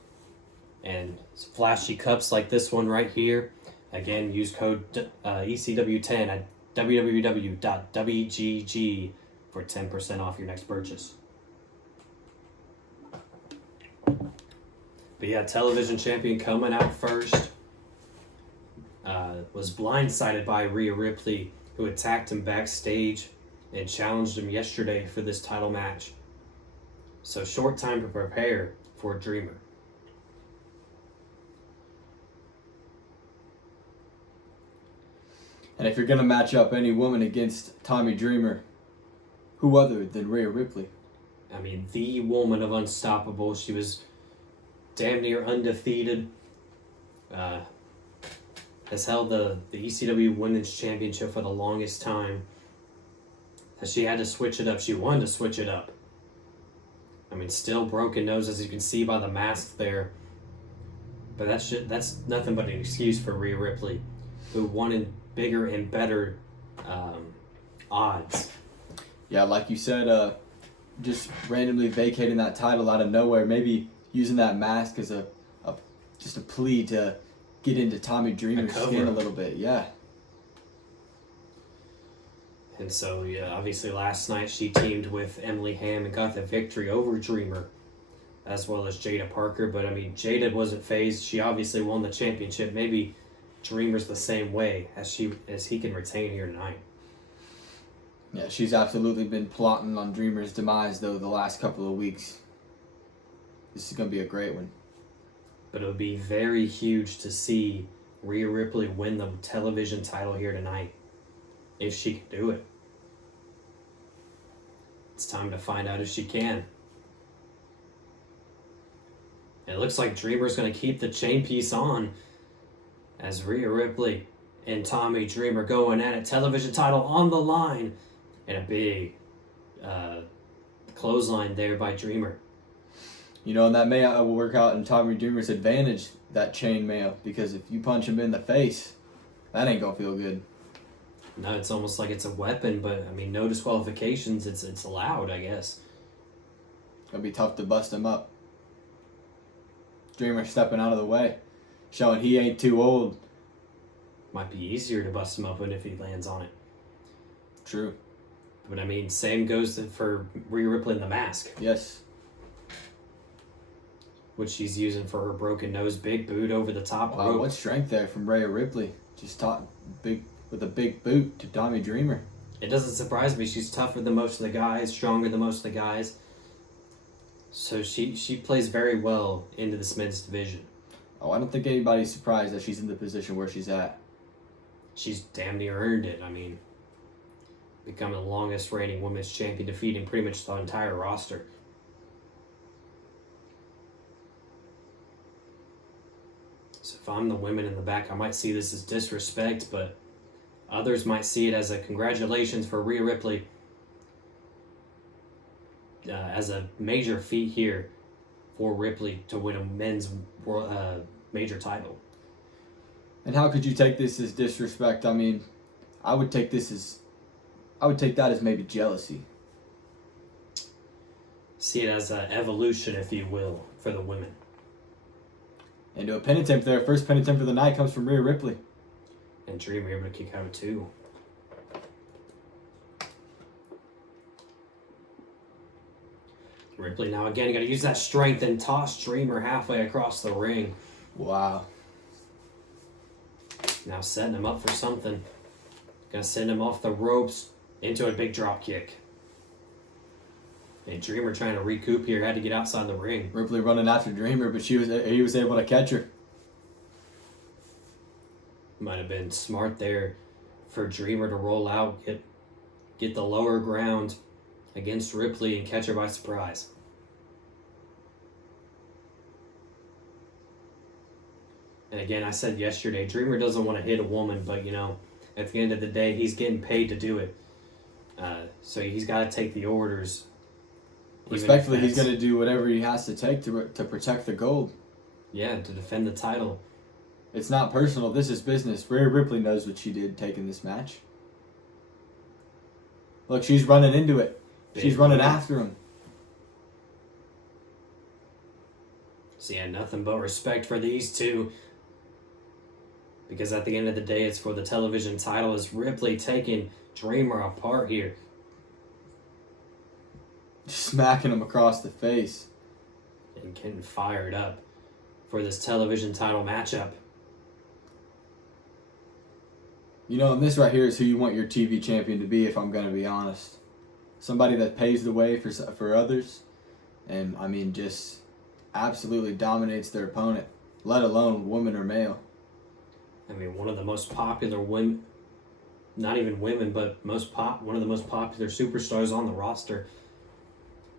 and flashy cups like this one right here. Again, use code ECW10 at www.wgg for 10% off your next purchase. But yeah, television champion coming out first. Was blindsided by Rhea Ripley, who attacked him backstage and challenged him yesterday for this title match. So short time to prepare for Dreamer. And if you're going to match up any woman against Tommy Dreamer, who other than Rhea Ripley? I mean, the woman of Unstoppable. She was damn near undefeated has held the ECW Women's Championship for the longest time. That she had to switch it up. She wanted to switch it up. I mean, still broken nose, as you can see by the mask there. But that's nothing but an excuse for Rhea Ripley, who wanted bigger and better odds. Yeah, like you said, just randomly vacating that title out of nowhere, maybe using that mask as just a plea to get into Tommy Dreamer's skin a little bit. Yeah. And so, yeah, obviously last night she teamed with Emily Hamm and got the victory over Dreamer, as well as Jada Parker. But, I mean, Jada wasn't phased. She obviously won the championship. Maybe Dreamer's the same way, as he can retain here tonight. Yeah, she's absolutely been plotting on Dreamer's demise, though, the last couple of weeks. This is going to be a great one. But it would be very huge to see Rhea Ripley win the television title here tonight, if she can do it. It's time to find out if she can. It looks like Dreamer's going to keep the chain piece on, as Rhea Ripley and Tommy Dreamer going at it. Television title on the line, and a big clothesline there by Dreamer. You know, and that may work out in Tommy Dreamer's advantage, that chainmail, because if you punch him in the face, that ain't going to feel good. No, it's almost like it's a weapon, but, I mean, no disqualifications. It's allowed, I guess. It'll be tough to bust him up. Dreamer stepping out of the way, showing he ain't too old. Might be easier to bust him up if he lands on it. True. But, I mean, same goes for Rhea Ripley in the mask. Yes. Which she's using for her broken nose. Big boot over the top Wow, rope. what strength there from Rhea Ripley. Just with a big boot to Tommy Dreamer. It doesn't surprise me. She's tougher than most of the guys, stronger than most of the guys. So she plays very well into this men's division. Oh, I don't think anybody's surprised that she's in the position where she's at. She's damn near earned it. I mean, becoming the longest reigning women's champion, defeating pretty much the entire roster. So if I'm the women in the back, I might see this as disrespect, but others might see it as a congratulations for Rhea Ripley, as a major feat here for Ripley to win a men's major title. And how could you take this as disrespect? I mean, I would take that as maybe jealousy. See it as an evolution, if you will, for the women. And to a pin attempt there. First pin attempt for the night comes from Rhea Ripley. And Dreamer able to kick out too. Ripley now again got to use that strength and toss Dreamer halfway across the ring. Wow. Now setting him up for something. Gonna send him off the ropes into a big drop kick. And Dreamer trying to recoup here, had to get outside the ring. Ripley running after Dreamer, but he was able to catch her. Might have been smart there for Dreamer to roll out, get the lower ground against Ripley and catch her by surprise. And again, I said yesterday, Dreamer doesn't want to hit a woman, but you know, at the end of the day, he's getting paid to do it. So he's got to take the orders. Respectfully, he's going to do whatever he has to take to protect the gold. Yeah, to defend the title. It's not personal. This is business. Rhea Ripley knows what she did taking this match. Look, she's running into it. She's running after him. So yeah, nothing but respect for these two. Because at the end of the day, it's for the television title. Is Ripley taking Dreamer apart here? Smacking him across the face. And getting fired up for this television title matchup. You know, and this right here is who you want your TV champion to be, if I'm going to be honest. Somebody that paves the way for others. And, I mean, just absolutely dominates their opponent. Let alone woman or male. I mean, one of the most popular women, not even women, but one of the most popular superstars on the roster.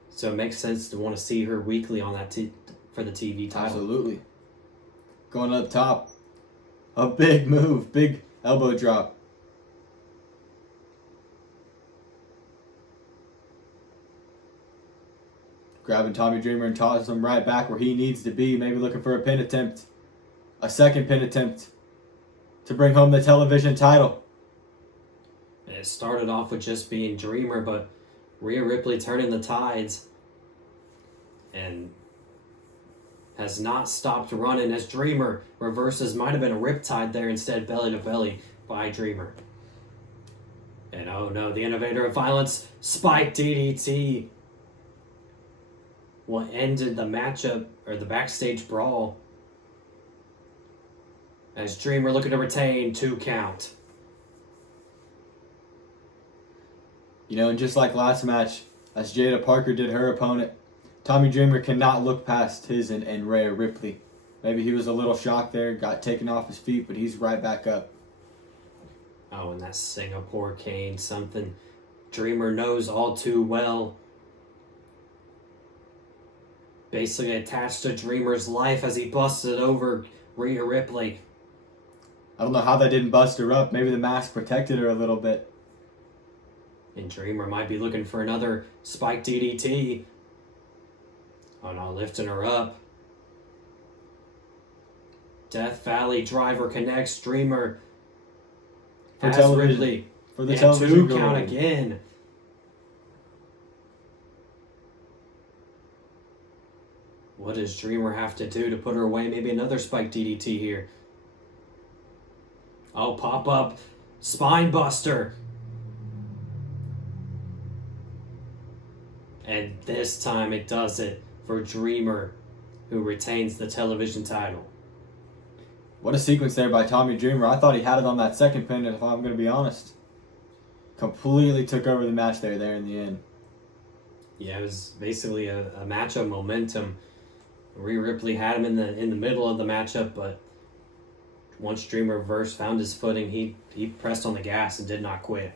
So it makes sense to want to see her weekly on that for the TV title. Absolutely. Going up top, A big move. Big elbow drop. Grabbing Tommy Dreamer and tossing him right back where he needs to be. Maybe looking for a pin attempt. A second pin attempt to bring home the television title. It started off with just being Dreamer, but Rhea Ripley turning the tides and has not stopped running as Dreamer reverses. Might have been a riptide there, instead belly to belly by Dreamer. And oh no, the innovator of violence, Spike DDT, what ended the matchup, or the backstage brawl, as Dreamer looking to retain 2 count. You know, and just like last match, as Jada Parker did her opponent, Tommy Dreamer cannot look past his and Rhea Ripley. Maybe he was a little shocked there, got taken off his feet, but he's right back up. Oh, and that Singapore cane, something Dreamer knows all too well. Basically attached to Dreamer's life as he busted over Rhea Ripley. I don't know how that didn't bust her up. Maybe the mask protected her a little bit. And Dreamer might be looking for another Spike DDT. Oh no, lifting her up. Death Valley driver connects. Dreamer For has television. Ripley. For the And television 2 count goal. again. What does Dreamer have to do to put her away? Maybe another Spike DDT here. Oh, pop up. Spine buster. And this time it does it for Dreamer, who retains the television title. What a sequence there by Tommy Dreamer. I thought he had it on that second pin, if I'm going to be honest. Completely took over the match there in the end. Yeah, it was basically a match of momentum. Rhea Ripley had him in the middle of the matchup, but once Dreamer found his footing, he pressed on the gas and did not quit.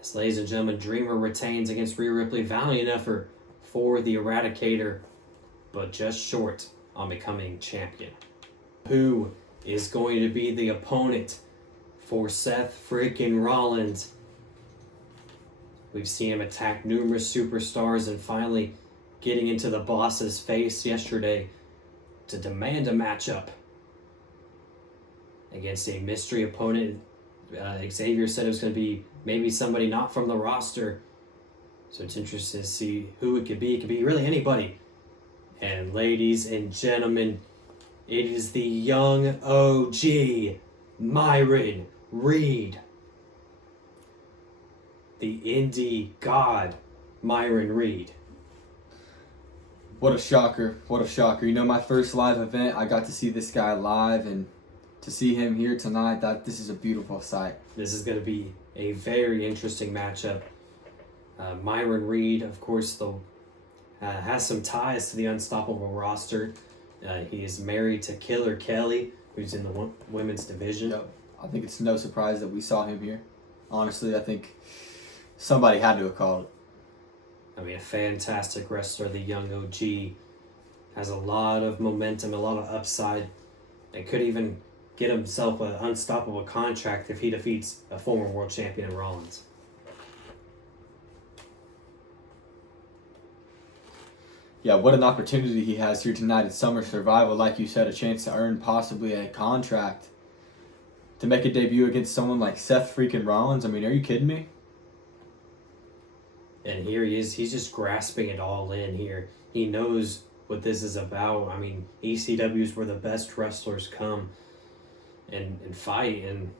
As, ladies and gentlemen, Dreamer retains against Rhea Ripley. Valiant effort for the Eradicator, but just short on becoming champion. Who is going to be the opponent for Seth freaking Rollins? We've seen him attack numerous superstars and finally getting into the boss's face yesterday to demand a matchup against a mystery opponent. Xavier said it was going to be maybe somebody not from the roster. So it's interesting to see who it could be. It could be really anybody. And ladies and gentlemen, it is the young OG, Myron Reed. The indie god, Myron Reed. What a shocker. What a shocker. You know, my first live event, I got to see this guy live, and to see him here tonight, this is a beautiful sight. This is going to be a very interesting matchup. Myron Reed, of course, has some ties to the Unstoppable roster. He is married to Killer Kelly, who's in the women's division. Yep. I think it's no surprise that we saw him here. Honestly, I think somebody had to have called it. I mean, a fantastic wrestler, the young OG. Has a lot of momentum, a lot of upside, and could even get himself an unstoppable contract if he defeats a former world champion in Rollins. Yeah, what an opportunity he has here tonight at Summer Survival. Like you said, a chance to earn possibly a contract to make a debut against someone like Seth freaking Rollins. I mean, are you kidding me? And here he is. He's just grasping it all in here. He knows what this is about. I mean, ECW is where the best wrestlers come and fight. And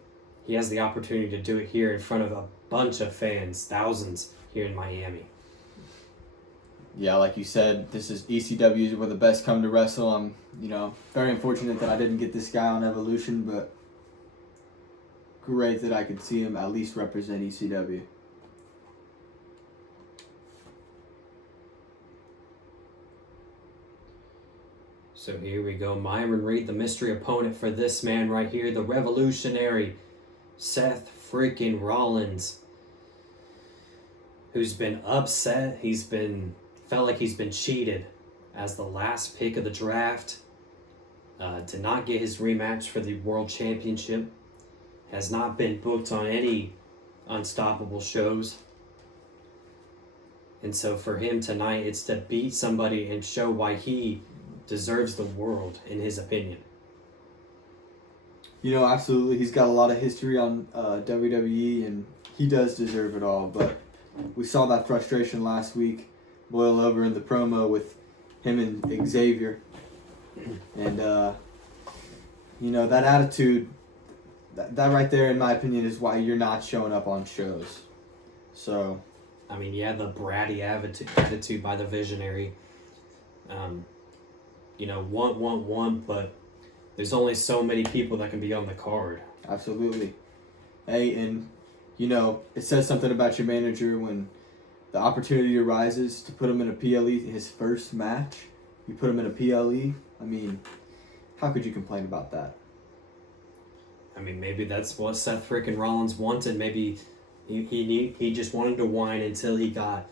he has the opportunity to do it here in front of a bunch of fans, thousands here in Miami. Yeah, like you said, this is ECW is where the best come to wrestle. I'm, very unfortunate that I didn't get this guy on Evolution, but great that I could see him at least represent ECW. So here we go. Myron Reed, the mystery opponent for this man right here, the revolutionary Seth freaking Rollins, who's been upset. Felt like he's been cheated as the last pick of the draft. did not get his rematch for the World Championship. Has not been booked on any Unstoppable shows. And so for him tonight, it's to beat somebody and show why he deserves the world, in his opinion. You know, absolutely. He's got a lot of history on WWE, and he does deserve it all. But we saw that frustration last week boil over in the promo with him and Xavier. And, you know, that attitude, that right there, in my opinion, is why you're not showing up on shows. So, I mean, yeah, the bratty attitude by the Visionary. You know, want, but there's only so many people that can be on the card. absolutely. Hey, and, you know, it says something about your manager when the opportunity arises to put him in a PLE, his first match. You put him in a PLE. I mean, how could you complain about that? I mean, maybe that's what Seth freaking Rollins wanted. Maybe he just wanted to whine until he got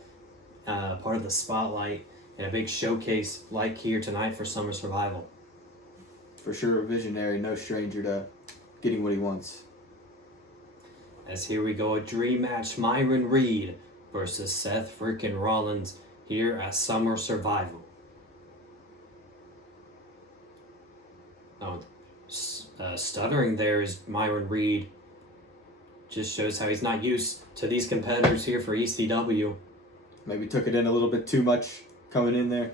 part of the spotlight and a big showcase like here tonight for Summer Survival. For sure, a Visionary, no stranger to getting what he wants. As here we go, a dream match, Myron Reed versus Seth freaking Rollins here at Summer Survival. Oh, stuttering there is Myron Reed. Just shows how he's not used to these competitors here for ECW. Maybe took it in a little bit too much coming in there.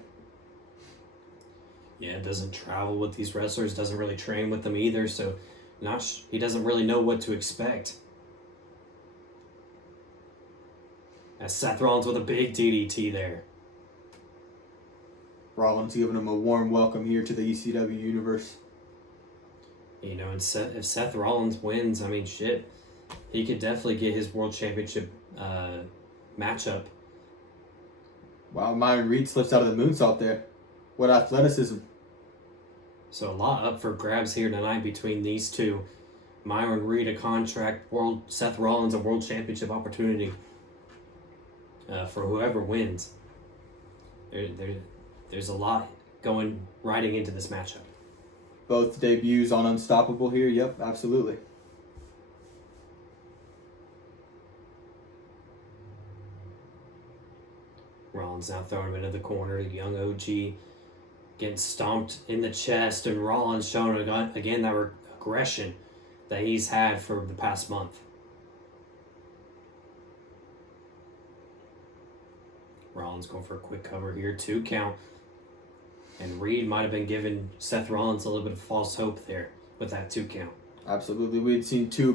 Yeah, doesn't travel with these wrestlers, doesn't really train with them either, so he doesn't really know what to expect. As Seth Rollins with a big DDT there. Rollins giving him a warm welcome here to the ECW universe. You know, and if Seth Rollins wins, I mean, shit, he could definitely get his World Championship matchup. Wow, Myron Reed slips out of the moonsault there. What athleticism. So a lot up for grabs here tonight between these two. Myron Reed a contract, Seth Rollins a World Championship opportunity for whoever wins. There's a lot riding into this matchup. Both debuts on Unstoppable here. Yep, absolutely. Rollins now throwing him into the corner. Young OG getting stomped in the chest, and Rollins showing again that aggression that he's had for the past month. Rollins going for a quick cover here, 2 count. And Reed might have been giving Seth Rollins a little bit of false hope there with that 2 count. Absolutely. We had seen two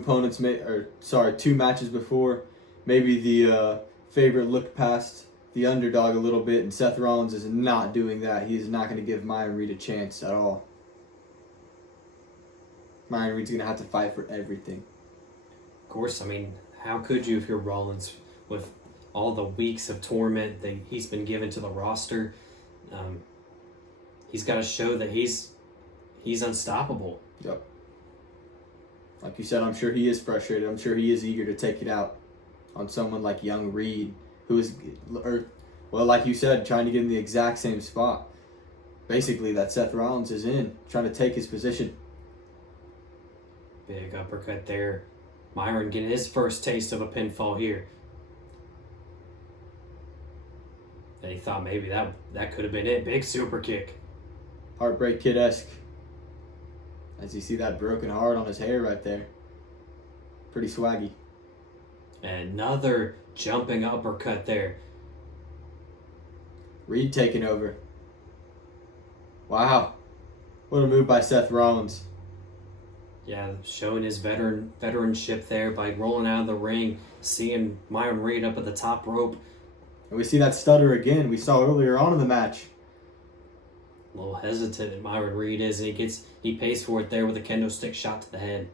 matches before. Maybe the favorite looked past the underdog a little bit, and Seth Rollins is not doing that. He is not going to give Myron Reed a chance at all. Myron Reed's going to have to fight for everything. Of course, I mean, how could you if you're Rollins with all the weeks of torment that he's been given to the roster? He's got to show that he's unstoppable. Yep. Like you said, I'm sure he is frustrated. I'm sure he is eager to take it out on someone like young Reed, who is, like you said, trying to get in the exact same spot. Basically, that Seth Rollins is in, trying to take his position. Big uppercut there. Myron getting his first taste of a pinfall here. And he thought maybe that could have been it. Big super kick. Heartbreak Kid-esque. As you see that broken heart on his hair right there. Pretty swaggy. And another jumping uppercut there. Reed taking over. Wow. What a move by Seth Rollins. Yeah, showing his veteranship there by rolling out of the ring, seeing Myron Reed up at the top rope. And we see that stutter again we saw earlier on in the match. A little hesitant Myron Reed is, and he pays for it there with a kendo stick shot to the head.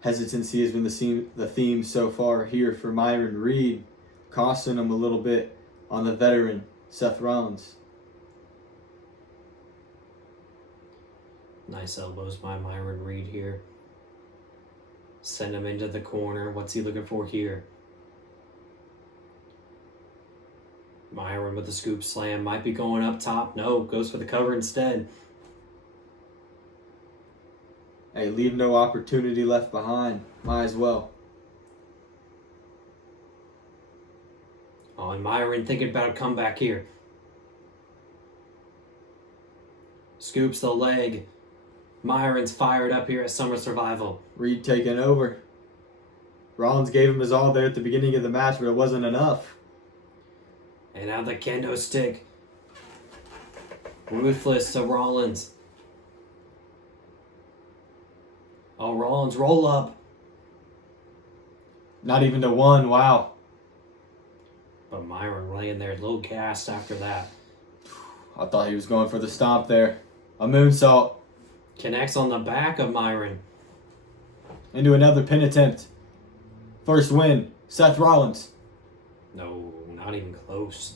Hesitancy has been the theme so far here for Myron Reed, costing him a little bit on the veteran Seth Rollins. Nice elbows by Myron Reed here. Send him into the corner. What's he looking for here? Myron with the scoop slam. Might be going up top. No, goes for the cover instead. Hey, leave no opportunity left behind. Might as well. Oh, and Myron thinking about a comeback here. Scoops the leg. Myron's fired up here at Summer Survival. Reed taking over. Rollins gave him his all there at the beginning of the match, but it wasn't enough. And now the kendo stick. Ruthless to Rollins. Oh, Rollins roll up. Not even to one, wow. But Myron laying there a little gassed after that. I thought he was going for the stomp there. A moonsault. Connects on the back of Myron. Into another pin attempt. First win, Seth Rollins. No, not even close.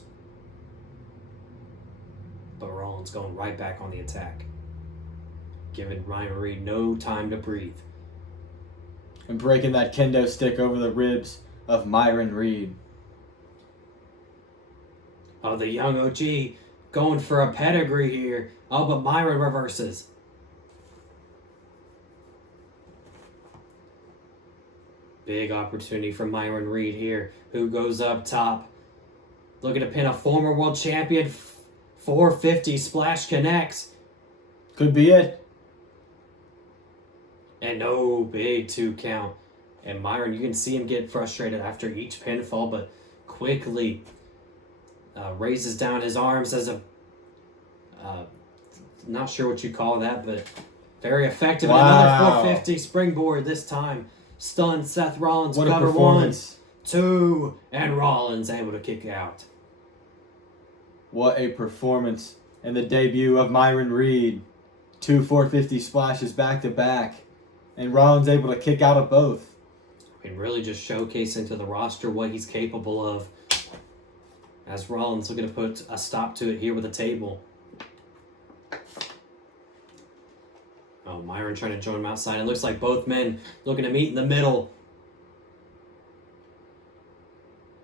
But Rollins going right back on the attack. Giving Ryan Reed no time to breathe. And breaking that kendo stick over the ribs of Myron Reed. Oh, the young OG going for a pedigree here. Oh, but Myron reverses. Big opportunity for Myron Reed here, who goes up top. Looking to pin a former world champion. 450 splash connects. Could be it. And no, big 2 count. And Myron, you can see him get frustrated after each pinfall, but quickly raises down his arms as a, not sure what you call that, but very effective. Wow. Another 450 springboard this time. Stuns Seth Rollins. What a Cover performance. 1, 2, and Rollins able to kick out. What a performance. And the debut of Myron Reed. 2 450 splashes back to back. And Rollins able to kick out of both. And really just showcasing to the roster what he's capable of. As Rollins looking to put a stop to it here with a table. Oh, Myron trying to join him outside. It looks like both men looking to meet in the middle.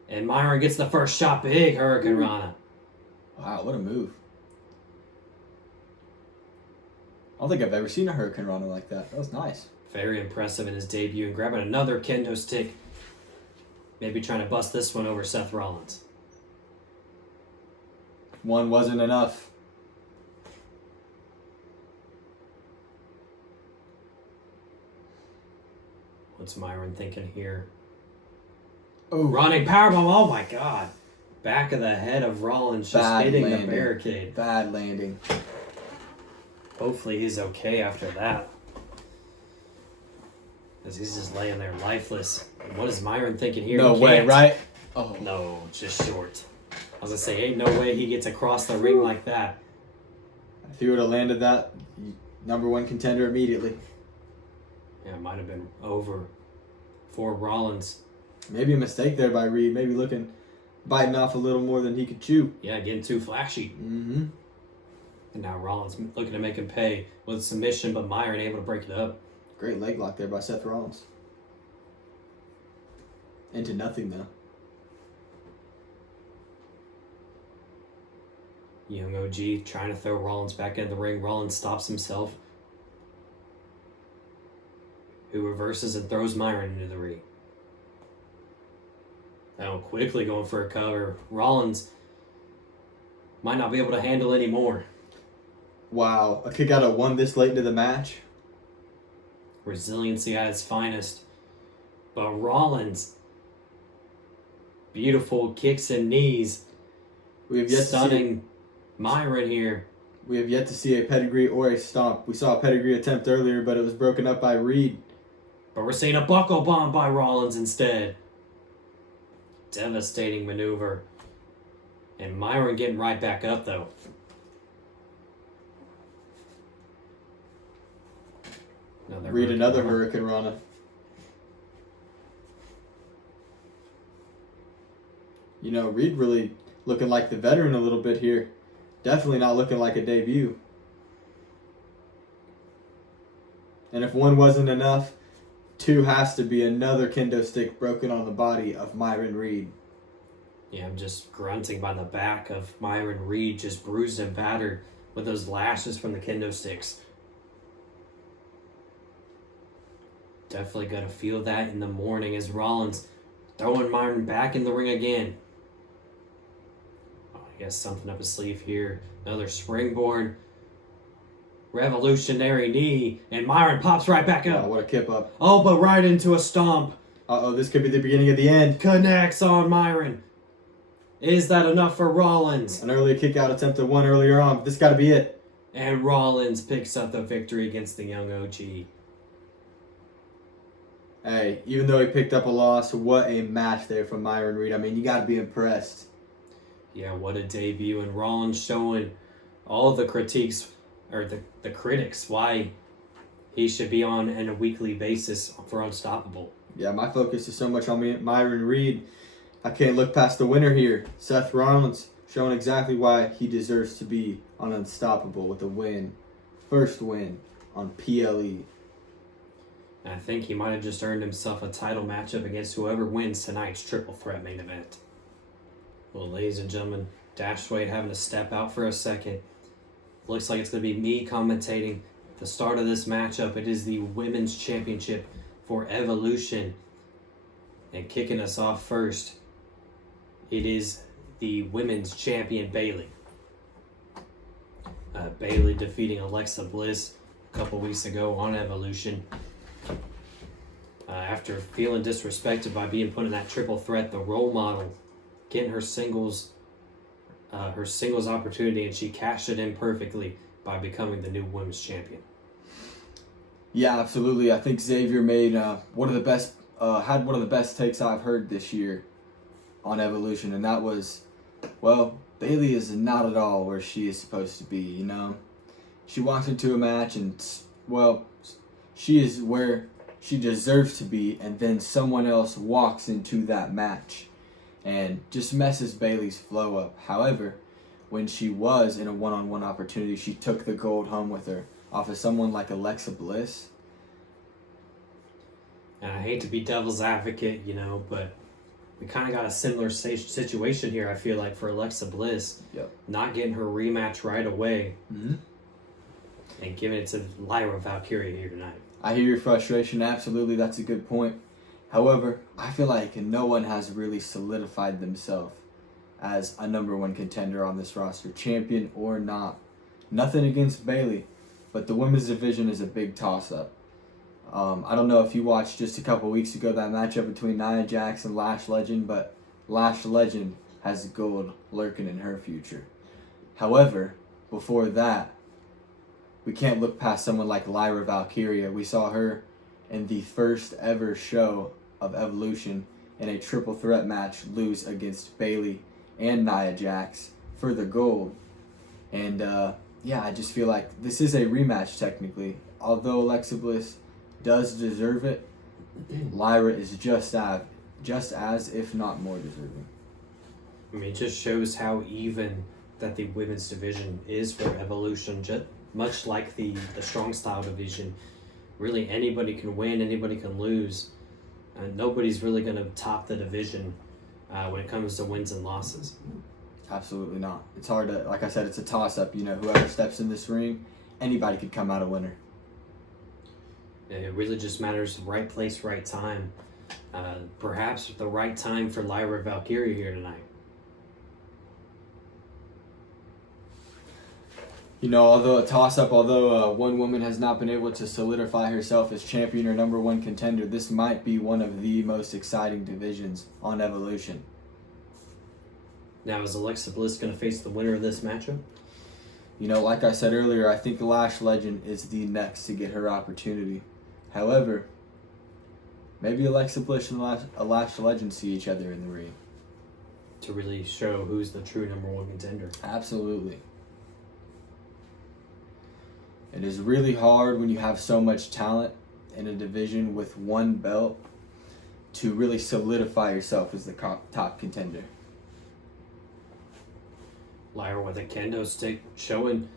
And Myron gets the first shot. Big Hurricane Rana. Wow, what a move. I don't think I've ever seen a Hurricane Rana like that. That was nice. Very impressive in his debut. And grabbing another kendo stick. Maybe trying to bust this one over Seth Rollins. One wasn't enough. What's Myron thinking here? Oh, Running powerbomb. Oh my God. Back of the head of Rollins just Bad hitting landing. the barricade. bad landing. Hopefully he's okay after that. Because he's just laying there lifeless. What is Myron thinking here? No He way, can't. right? Oh, No, just short. I was going to say, ain't no way he gets across the ring like that. if he would have landed that, #1 contender immediately. Yeah, it might have been over for Rollins. Maybe a mistake there by Reed. Maybe biting off a little more than he could chew. Yeah, getting too flashy. Mm-hmm. And now Rollins looking to make him pay with submission, but Myron able to break it up. Great leg lock there by Seth Rollins. Into nothing, though. Young OG trying to throw Rollins back into the ring. Rollins stops himself. Who reverses and throws Myron into the ring. Now quickly going for a cover. Rollins might not be able to handle anymore. Wow, a kick out of 1 this late into the match. Resiliency at its finest. But Rollins, beautiful kicks and knees. We have yet Stunning Myron here. We have yet to see a pedigree or a stomp. We saw a pedigree attempt earlier, but it was broken up by Reed. But we're seeing a buckle bomb by Rollins instead. Devastating maneuver. And Myron getting right back up, though. Reed another Hurricane Rana. You know, Reed really looking like the veteran a little bit here. Definitely not looking like a debut. And if 1 wasn't enough, 2 has to be another kendo stick broken on the body of Myron Reed. Yeah, I'm just grunting by the back of Myron Reed, just bruised and battered with those lashes from the kendo sticks. Definitely gonna feel that in the morning as Rollins throwing Myron back in the ring again. Oh, he has something up his sleeve here. Another springboard. Revolutionary knee. And Myron pops right back up. Oh, what a kip up. Oh, but right into a stomp. Uh-oh, this could be the beginning of the end. Connects on Myron. Is that enough for Rollins? An early kick-out attempt at one earlier on, but this got to be it. And Rollins picks up the victory against the young OG. Hey, even though he picked up a loss, what a match there from Myron Reed. I mean, you got to be impressed. Yeah, what a debut. And Rollins showing all the critiques, or the critics, why he should be on a weekly basis for Unstoppable. Yeah, my focus is so much on Myron Reed. I can't look past the winner here. Seth Rollins showing exactly why he deserves to be on Unstoppable with a win. First win on PLE. And I think he might have just earned himself a title matchup against whoever wins tonight's triple threat main event. Well, ladies and gentlemen, Dash Wade having to step out for a second. Looks like it's going to be me commentating the start of this matchup. It is the Women's Championship for Evolution. And kicking us off first, it is the Women's Champion, Bayley. Bayley defeating Alexa Bliss a couple weeks ago on Evolution. After feeling disrespected by being put in that triple threat, the role model, getting her singles opportunity, and she cashed it in perfectly by becoming the new Women's Champion. Yeah, absolutely. I think Xavier made one of the best takes I've heard this year on Evolution, and that was, well, Bayley is not at all where she is supposed to be, you know? She walks into a match and, well, she is where she deserves to be, and then someone else walks into that match and just messes Bayley's flow up. However, when she was in a one-on-one opportunity, she took the gold home with her off of someone like Alexa Bliss. And I hate to be devil's advocate, you know, but we kind of got a similar situation here, I feel like, for Alexa Bliss. Yep. Not getting her rematch right away. Mm-hmm. And giving it to Lyra Valkyria here tonight. I hear your frustration. Absolutely, that's a good point. However, I feel like no one has really solidified themselves as a number one contender on this roster, champion or not. Nothing against Bayley, but the women's division is a big toss-up. I don't know if you watched just a couple weeks ago that matchup between Nia Jax and Lash Legend, but Lash Legend has gold lurking in her future. However, before that, we can't look past someone like Lyra Valkyria. We saw her in the first ever show of Evolution in a triple threat match lose against Bayley and Nia Jax for the gold. And yeah, I just feel like this is a rematch technically. Although Alexa Bliss does deserve it, Lyra is just as, if not more deserving. I mean, it just shows how even that the women's division is for Evolution. Just much like the strong style division, really anybody can win, anybody can lose. Nobody's really going to top the division when it comes to wins and losses. Absolutely not. It's hard to, like I said, it's a toss-up. You know, whoever steps in this ring, anybody could come out a winner. It really just matters right place, right time. Perhaps the right time for Lyra Valkyria here tonight. You know, although a toss-up, one woman has not been able to solidify herself as champion or number one contender, this might be one of the most exciting divisions on Evolution. Now, is Alexa Bliss going to face the winner of this matchup? You know, like I said earlier, I think Lash Legend is the next to get her opportunity. However, maybe Alexa Bliss and Lash Legend see each other in the ring. To really show who's the true number one contender. Absolutely. It is really hard when you have so much talent in a division with one belt to really solidify yourself as the top contender. Lyra with a kendo stick, showing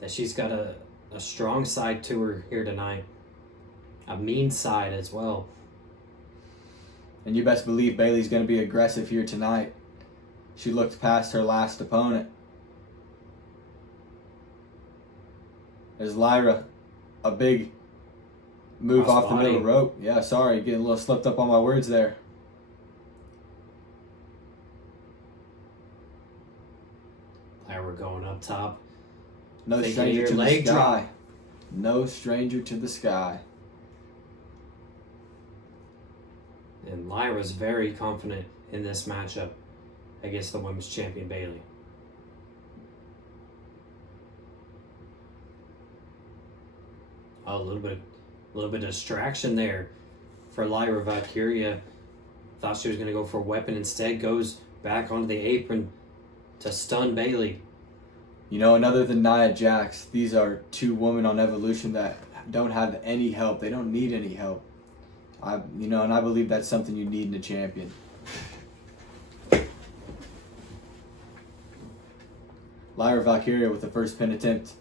that she's got a strong side to her here tonight. A mean side as well. And you best believe Bayley's going to be aggressive here tonight. She looked past her last opponent. There's Lyra. A big move off the middle rope. Yeah, sorry, getting a little slipped up on my words there. Lyra going up top. No stranger to the sky. No stranger to the sky. And Lyra's very confident in this matchup against the women's champion Bayley. Oh, a little bit of distraction there for Lyra. Valkyria thought she was going to go for a weapon. Instead, goes back onto the apron to stun Bayley. You know, and other than Nia Jax, these are two women on Evolution that don't have any help. They don't need any help. And I believe that's something you need in a champion. Lyra Valkyria with the first pin attempt.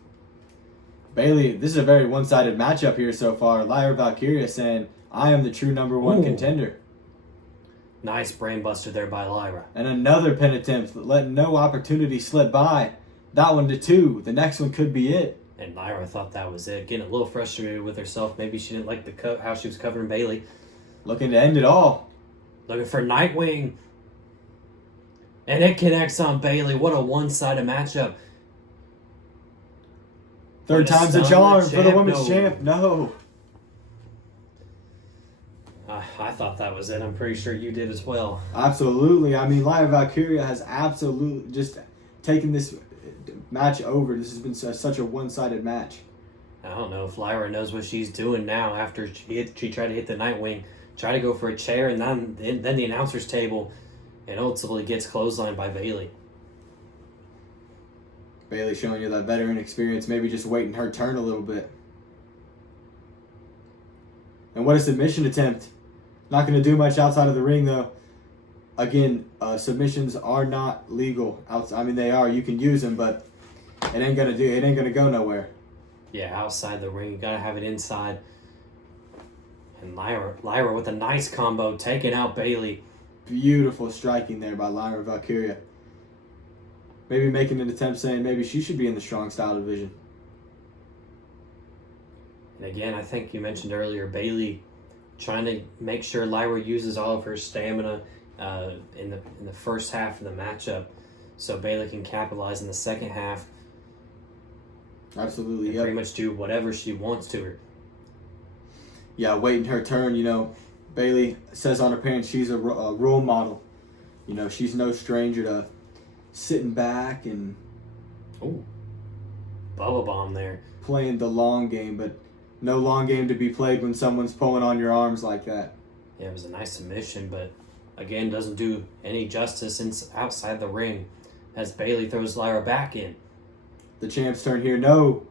Bayley, this is a very one-sided matchup here so far. Lyra Valkyria saying, I am the true number one contender. Nice brainbuster there by Lyra. And another pin attempt, letting no opportunity slip by. That one to 2. The next one could be it. And Lyra thought that was it. Getting a little frustrated with herself. Maybe she didn't like how she was covering Bayley. Looking to end it all. Looking for Nightwing. And it connects on Bayley. What a one-sided matchup. Third time's a charm for the women's champ. No. I thought that was it. I'm pretty sure you did as well. Absolutely. I mean, Lyra Valkyria has absolutely just taken this match over. This has been such a one-sided match. I don't know if Lyra knows what she's doing now after she tried to hit the Nightwing. Try to go for a chair and then the announcer's table, and ultimately gets clotheslined by Bayley. Bayley showing you that veteran experience, maybe just waiting her turn a little bit. And what a submission attempt. Not going to do much outside of the ring, though. Again, submissions are not legal. I mean, they are. You can use them, but it ain't going to go nowhere. Yeah, outside the ring. You got to have it inside. And Lyra with a nice combo, taking out Bayley. Beautiful striking there by Lyra Valkyria. Maybe making an attempt saying maybe she should be in the strong style division. And again, I think you mentioned earlier, Bayley trying to make sure Lyra uses all of her stamina in the first half of the matchup, so Bayley can capitalize in the second half. Absolutely, and pretty much do whatever she wants to her. Yeah, waiting her turn. Bayley says on her pants she's a role model. She's no stranger to sitting back and bubble bomb there, playing the long game, but no long game to be played when someone's pulling on your arms like that. Yeah, it was a nice submission, but again doesn't do any justice outside the ring as Bayley throws Lyra back in. The champ's turn here. No.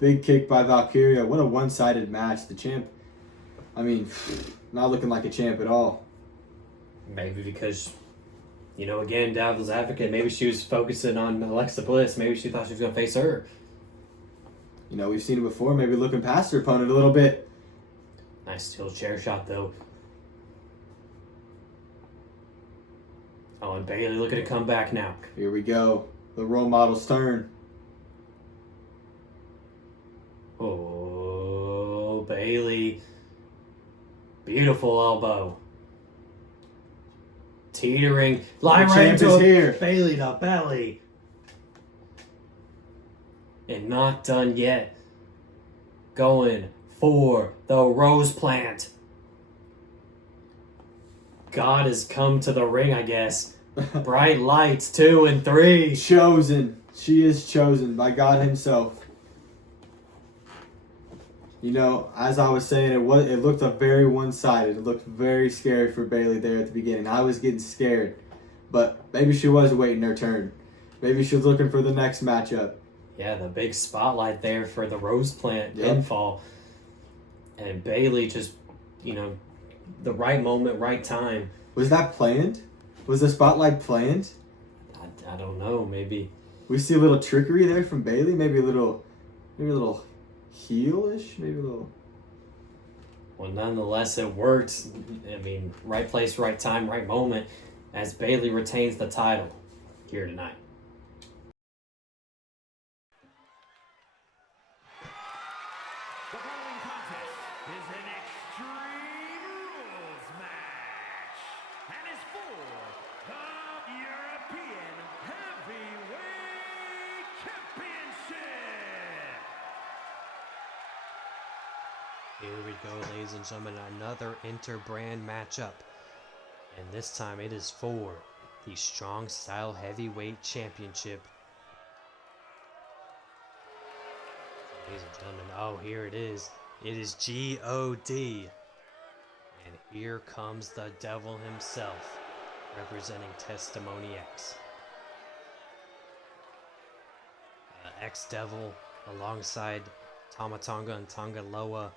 Big kick by Valkyria. What a one-sided match. The champ, not looking like a champ at all. Maybe because, again, devil's advocate, maybe she was focusing on Alexa Bliss. Maybe she thought she was going to face her. We've seen it before, maybe looking past her opponent a little bit. Nice steel chair shot, though. Oh, and Bayley looking to come back now. Here we go. The role model's turn. Oh, Bayley. Beautiful elbow. Teetering. Lyra into here. Bayley to belly. And not done yet. Going for the rose plant. God has come to the ring, I guess. Bright lights, 2 and 3. Chosen. She is chosen by God himself. As I was saying, it looked very one-sided. It looked very scary for Bayley there at the beginning. I was getting scared. But maybe she was waiting her turn. Maybe she was looking for the next matchup. Yeah, the big spotlight there for the rose plant pinfall. And Bayley just, the right moment, right time. Was that planned? Was the spotlight planned? I don't know. Maybe we see a little trickery there from Bayley. Maybe a little heelish. Maybe a little. Well, nonetheless, it worked. Right place, right time, right moment. as Bailey retains the title here tonight. The following contest is an Extreme Rules match and is for the European Heavyweight Championship. Here we go, ladies and gentlemen, another inter-brand matchup. And this time it is for the Strong Style Heavyweight Championship. Ladies and gentlemen, oh, here it is. It is G.O.D. And here comes the devil himself, representing Testimony X. X-Devil alongside Tamatonga and Tongaloa,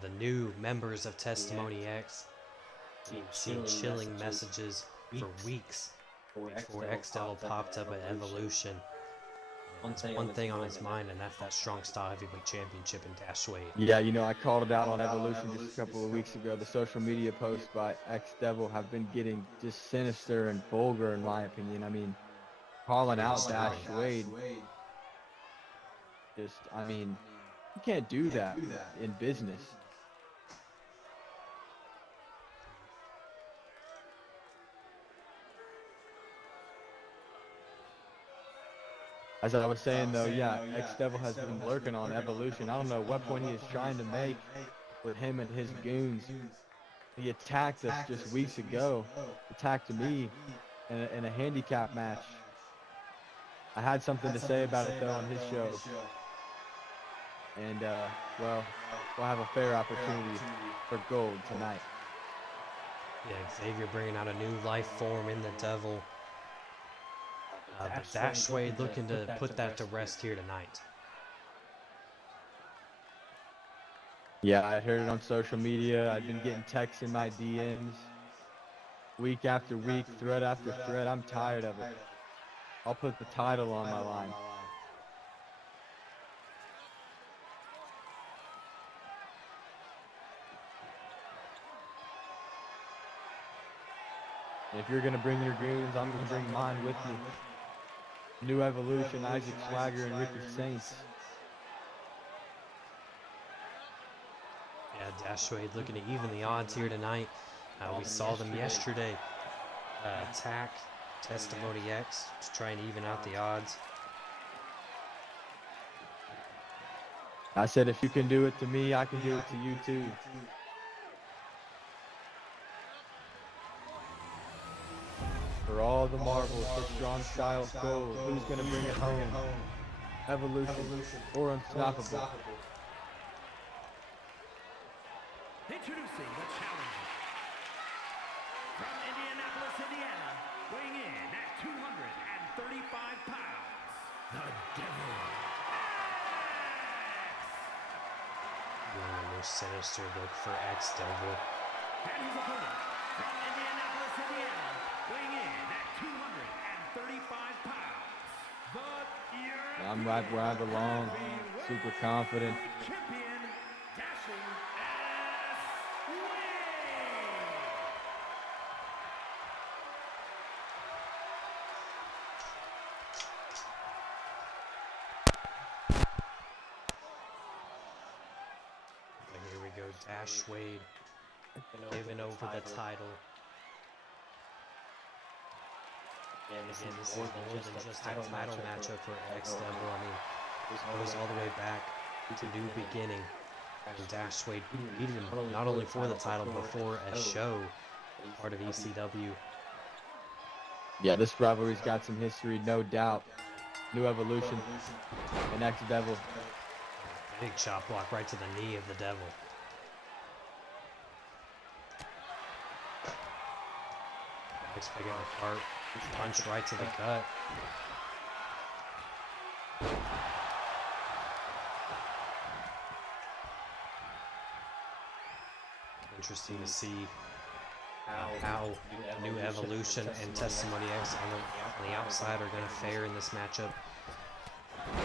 the new members of Testimony X. We've seen chilling messages for weeks before X-Devil popped up at Evolution. One thing on his mind, and that's that Strong Style Heavyweight Championship in Dash Wade. Yeah, you know, I called it out on Evolution just a couple of weeks ago. The social media posts by X-Devil have been getting just sinister and vulgar, in my opinion. I mean, calling out Dash Wade. Just, I mean, you can't do that in business. As I was saying, though, yeah, X-Devil has been lurking on Evolution. I don't know what point he is trying to make with him and his goons. He attacked us just weeks ago, attacked me in a handicap match. I had something to say about it, though, on his show. And, well, we'll have a fair opportunity for gold tonight. Yeah, Xavier bringing out a new life form in the devil. But Dash Wade looking to put that to rest here tonight. Yeah, I heard it on social media. I've been getting texts in my DMs. Week after week, thread after thread. I'm tired of it. I'll put the title on my line. If you're going to bring your goons, I'm going to bring mine with me. New Evolution, Isaac Swagger, and Ricky Saints. Yeah, Dash Wade looking to even the odds here tonight. We saw them yesterday attack Testimony X to try and even out the odds. I said, if you can do it to me, I can do it to you too. For all the marbles, for Strong Style gold, who's going to bring it home? Evolution or Unstoppable? Introducing the challenger. From Indianapolis, Indiana, weighing in at 235 pounds, the Devil X. Yeah, a more sinister look for X-Devil. And his opponent, from Indianapolis, Indiana, weighing in at 235 pounds, the European I'm right where I belong, super confident. champion, Dashing S. Wade. But here we go, Dash Wade giving over the title. And again, this is more than just a title matchup for X-Devil. I mean, it goes all the way back to new beginning. And Dash Wade beat him not only for the title, but for a show, part of ECW. Yeah, this rivalry's got some history, no doubt. New Evolution and X-Devil. Big chop block right to the knee of the devil. X picking it apart. Punch right to the gut. Interesting to see how New Evolution and Testimony X on the outside are going to fare in this matchup.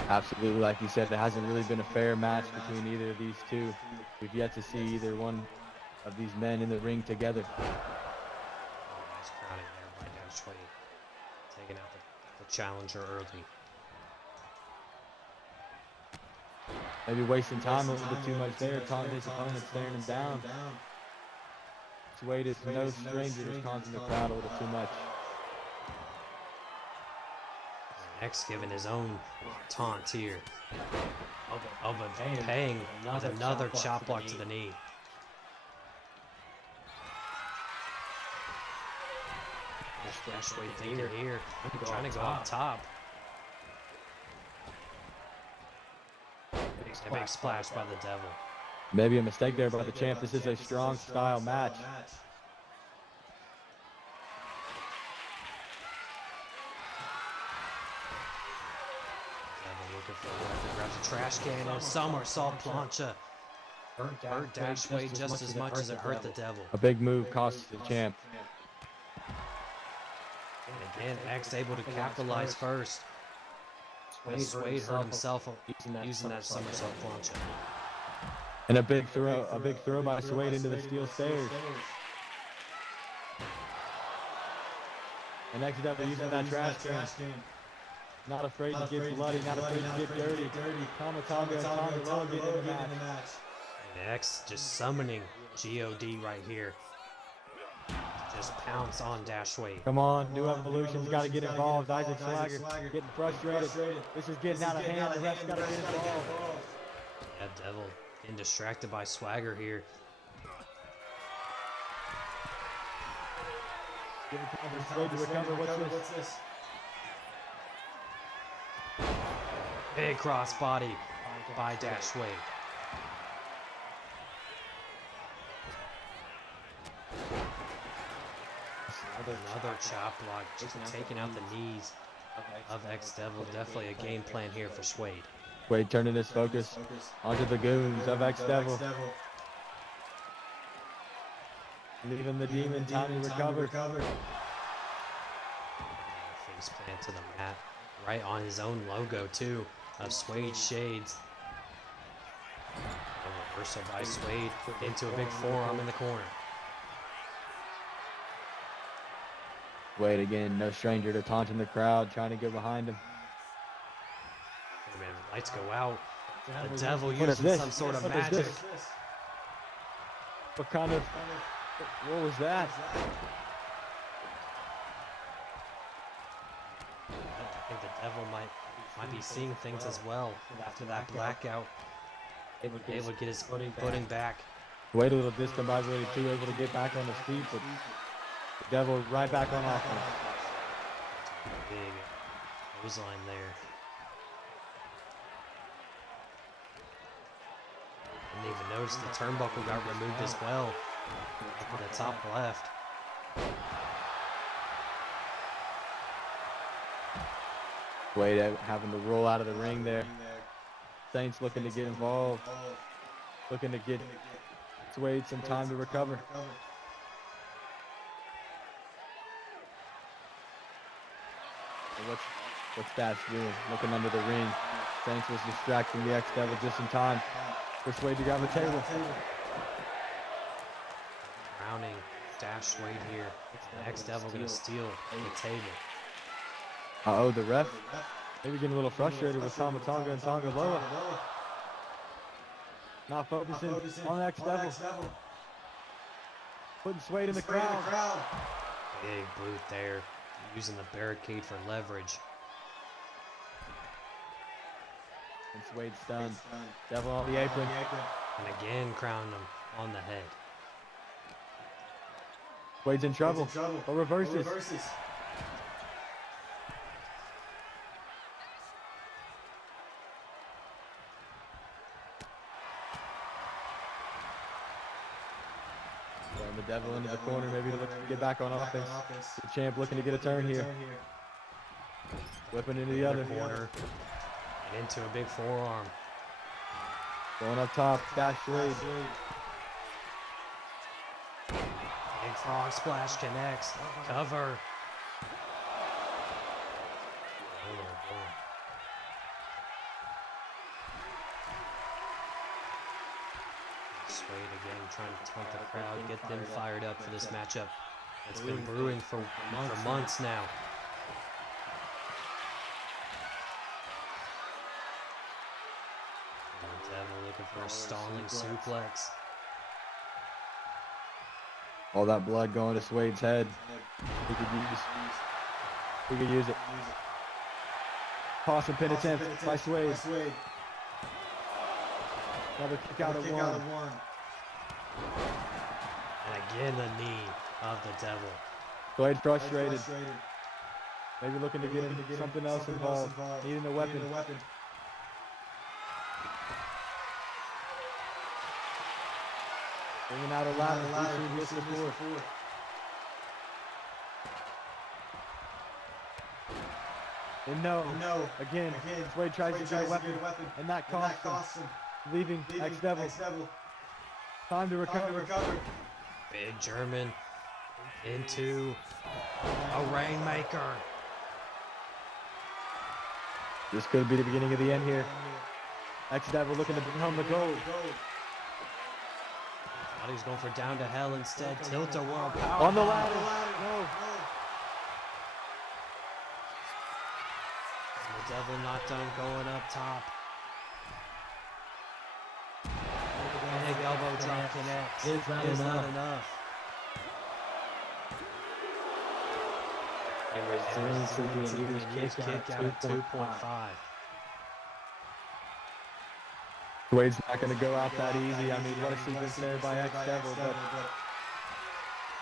Absolutely, like you said, there hasn't really been a fair match between either of these two. We've yet to see either one of these men in the ring together. Oh, nice crowding there Dashway taking out the challenger early. Maybe wasting time a little bit too much there, taunting his opponent, staring him down. Suede is no stranger to taunting the crowd a little too much. X giving his own taunt here. Oh, but paying with another chop block to the knee. Dashway thinking here, trying to go up top. A big splash by the Devil. Maybe a mistake there by the champ. This is a strong style match. Devil looking for a grabs a trash can and a somersault plancha. Hurt Dashway just as much as it hurt the Devil. A big move cost the champ. And again, X able to capitalize first. Suede hurt himself using that somersault plancha. And a big throw by Suede into the steel stairs. And X Devil using that trash can. Not afraid to get bloody, not afraid to get dirty. Tama Tonga and Tonga Loa get in the match. And X just summoning God right here. Just pounce on Dashway. Come on, New Evolution's got to get involved. Isaac Swagger getting frustrated. This is getting out of hand. The ref's got to get involved. Yeah, Devil getting distracted by Swagger here. Give it time for Suede to recover. What's this? Big crossbody by Dashway. Another chop block, just taking out the knees of X Devil. Definitely a game plan here for Suede. Suede turning his focus onto the goons of X Devil. Leaving the demon time to recover. Face plant to the mat, right on his own logo too, of Suede Shades. A reversal by Suede into a big forearm in the corner. Suede again, no stranger to taunting the crowd, trying to get behind him. Oh man, lights go out. The Devil What is using this? some sort of What is magic. this? What was that? I think the Devil might be seeing things as well after that blackout. Able to get his footing back. Suede a little discombobulated too, able to get back on his feet, but the Devil right back on offense. Big clothesline there. Didn't even notice the turnbuckle got removed as well. Up in the top left. Suede having to roll out of the ring there. Saints looking to get involved. Looking to get Suede some time to recover. What's Dash doing? Looking under the ring. Saints was distracting the X Devil just in time for Suede to grab the table. Crowning Dash Suede here. The X Devil gonna steal the table. Uh-oh, the ref maybe getting a little frustrated with Tama Tonga and Tonga Loa. Not focusing on X Devil. Putting Suede in the crowd. Big boot there. Using the barricade for leverage. And Suede stunned. Devil on the apron. And again crowned him on the head. Suede's in trouble. Or reverses. And the Devil into the corner, maybe to get back on offense. The champ looking to get a turn here. Whipping into the other corner. And into a big forearm. Going up top, Dash Suede. Big frog splash connects. Cover. Suede again trying to taunt the crowd, get them fired up for this matchup. It's been brewing for months now. And the Devil looking for a stalling suplex. All that blood going to Swade's head. He could use it. Toss and penitent by Swade. Another kick out of one. And again, the knee of the Devil. Swade frustrated. Maybe looking to get something else involved. Needing a weapon. Bringing out a ladder. We'll see this before. And no. Again, Swade tries to get a weapon, and that costs him. Leaving X-Devil. Time to recover. Big German into a Rainmaker. This could be the beginning of the end here. X-Devil looking to bring home the gold. Thought he was going for down to hell instead. Tilt-a-whirl power. On the ladder. No. The Devil not done going up top. Big elbow drop connects. Is not enough. It returns to the kick out at 2.5. Wade's not going to go out that easy. I mean, what a sequence there by X-Devil, but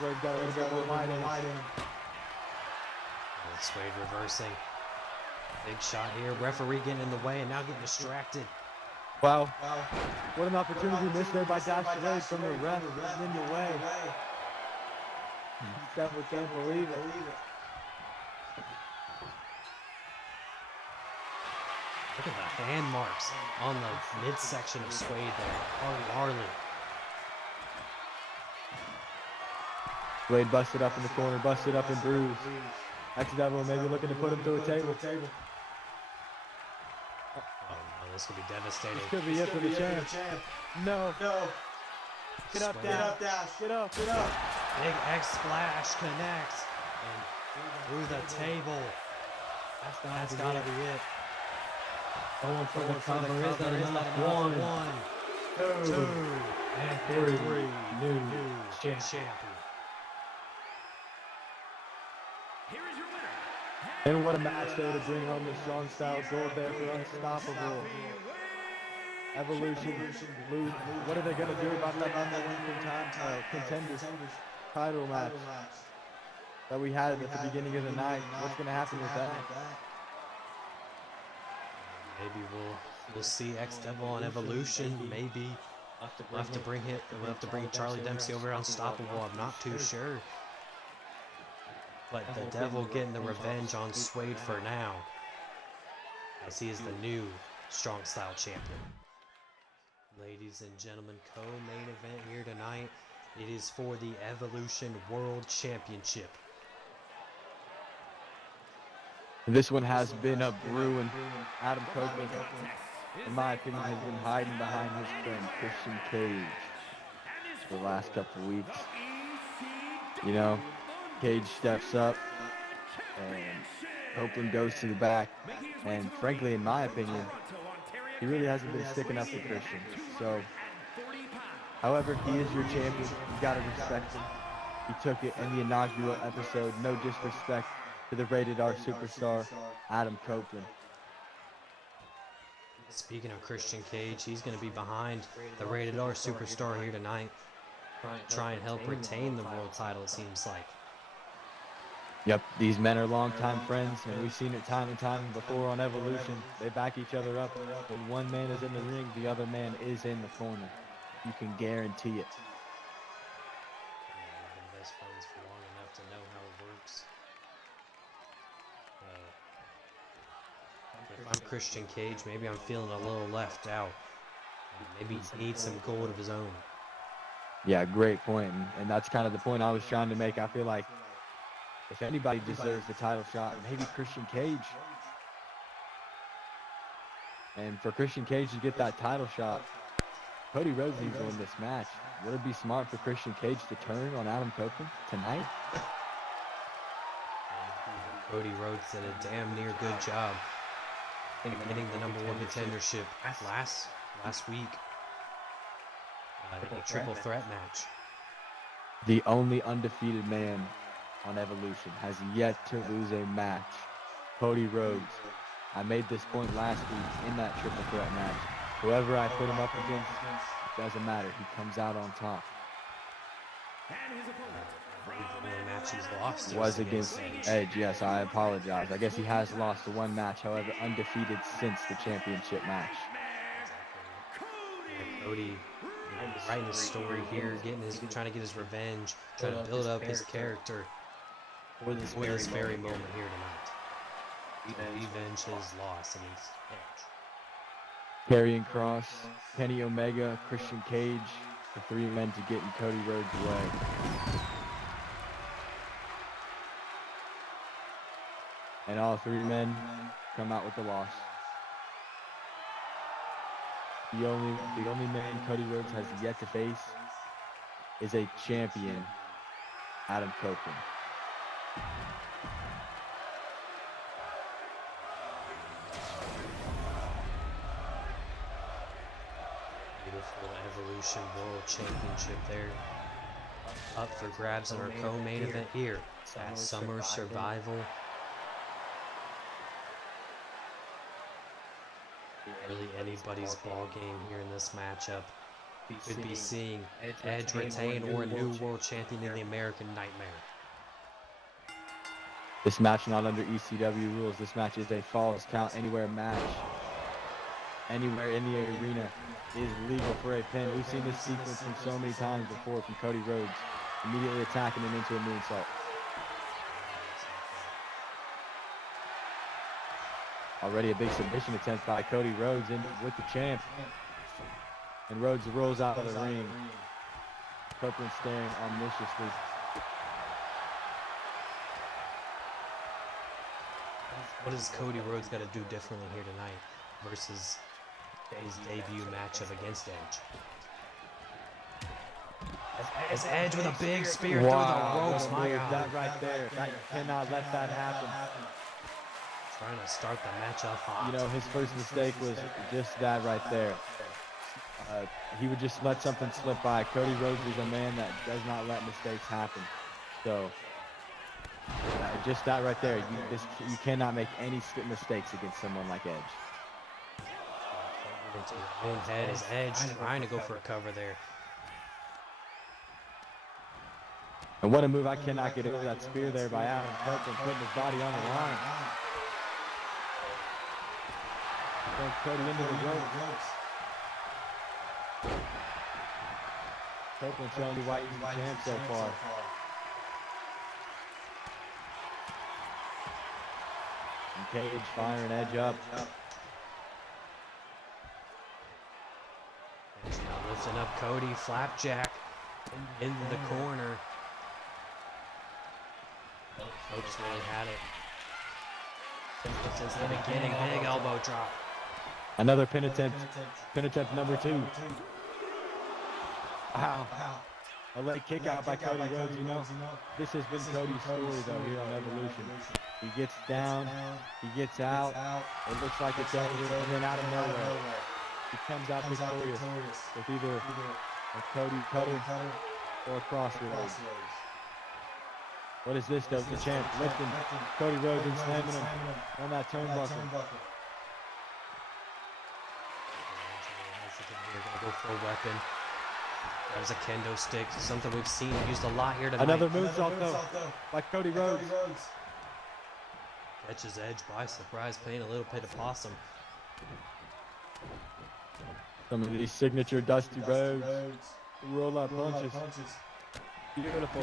Wade's got a little bit more might in him. Swade reversing. Big shot here. Referee getting in the way and now getting distracted. Wow. What an opportunity missed there by Dash Swade from the ref. In the way. Devil can't believe it. Look at the hand marks on the midsection of Swade there. Harley. Swade busted up in the corner, busted up and bruised. X-Devil maybe looking to put him through a table. Oh no, this could be devastating. This could be it for the champ. No. Get up, Dash. Get up. Big X splash connects. And through the table. That's gotta be it. Going for the cover. Is that enough? One, two, and three. New Champion. Here is your winner. And what a match there to bring home the strong style gold there for Unstoppable. Evolution. What are they going to do about that number one contenders title match that we had at the beginning of the night? What's going to happen with that? Maybe we'll see X-Devil on Evolution. Maybe we'll have to bring Charlie Dempsey over Unstoppable. I'm not too sure. But the Devil getting the revenge on Swade for now, as he is the new strong style champion. Ladies and gentlemen, co-main event here tonight. It is for the Evolution World Championship. This one has been a brewing. Adam Copeland, in my opinion, has been hiding behind his friend Christian Cage for the last couple of weeks. You know, Cage steps up and Copeland goes to the back, and frankly, in my opinion, he really hasn't been sticking up for Christian. So, however, he is your champion. You gotta respect him. He took it in the inaugural episode. No disrespect to the Rated R superstar, Adam Copeland. Speaking of Christian Cage, he's going to be behind the Rated R superstar here tonight. Try and help retain the world title, it seems like. Yep, these men are longtime friends, and we've seen it time and time before on Evolution. They back each other up. When one man is in the ring, the other man is in the corner. You can guarantee it. We've been best friends for long enough to know how it works. If I'm Christian Cage, maybe I'm feeling a little left out. Maybe he needs some gold of his own. Yeah, great point, and that's kind of the point I was trying to make. I feel like if anybody deserves the title shot, maybe Christian Cage. And for Christian Cage to get that title shot, Cody Rhodes needs to win this match. Would it be smart for Christian Cage to turn on Adam Copeland tonight? Cody Rhodes did a damn near good job getting the number 1 contendership last week. A triple threat match. The only undefeated man on Evolution has yet to lose a match. Cody Rhodes. I made this point last week in that triple threat match. Whoever I put him up against, it doesn't matter. He comes out on top. And his opponent from The only match he's lost Was against Edge. Yes, I apologize. I guess he has lost the one match, however, undefeated since the championship match. Cody writing his story here, trying to get his revenge, trying to build up his character for this very moment here tonight. To revenge his loss against Edge. Karrion Kross, Kenny Omega, Christian Cage, the 3 men to get in Cody Rhodes' way. And all 3 men come out with the loss. The only man Cody Rhodes has yet to face is a champion, Adam Copeland. Beautiful Evolution World Championship there. Up for grabs in our co-main event here at Summer Survival. Really anybody's ball game here in this matchup. Could be seeing Edge retain or a new world champion in the American Nightmare. This match not under ECW rules. This match is a Falls Count Anywhere match. Anywhere in the arena is legal for a pin. We've seen this sequence from so many times before from Cody Rhodes, immediately attacking him into a moonsault. Already a big submission attempt by Cody Rhodes in with the champ. And Rhodes rolls out of the ring. Copeland staring omnisciously. What has Cody Rhodes got to do differently here tonight versus his debut matchup against Edge? As Edge with a big spear through the ropes, my God. That right there. That cannot let that happen. Trying to start the match off hot. You know, his first mistake was just that right there. He would just let something slip by. Cody Rhodes is a man that does not let mistakes happen. So, just that right there. You cannot make any mistakes against someone like Edge. Into your own head is Edge trying to go for a cover there. And what a move. I cannot get over that spear there by Adam Copeland, putting his body on the line. Going Cody into the ropes. Copeland showing you why he's the champ so far. And Cage firing Edge up. Edge now lifting up Cody, flapjack in the corner. Folks really had it since the beginning. Big elbow drop. Another pin attempt number 2. Wow. A late kick out by Cody Rhodes, you know. This has been Cody's story, though, here on Evolution. He gets down, he gets out, it looks like it's over, and then out of nowhere, he comes out victorious with either a Cody cutter or a crossroads. What is this, though? The champ lifting Cody Rhodes and slamming him on that turnbuckle. Gonna go for a weapon. That was a kendo stick, something we've seen used a lot here tonight. Another moonsault though, by Cody Rhodes. Catches Edge by surprise, playing a little bit of possum. Some of these signature Dusty Rhodes roll-up punches. Beautiful.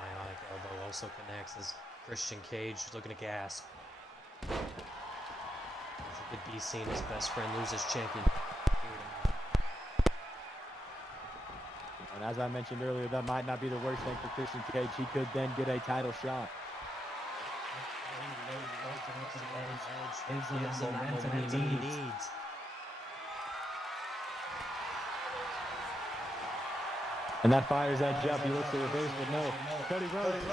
Bionic elbow also connects as Christian Cage looking to gasp. Could be seen his best friend lose his champion. And as I mentioned earlier, that might not be the worst thing for Christian Cage. He could then get a title shot. Gives him the momentum he needs. And that fires Edge up. He looks to reverse, but no. Cody Rhodes.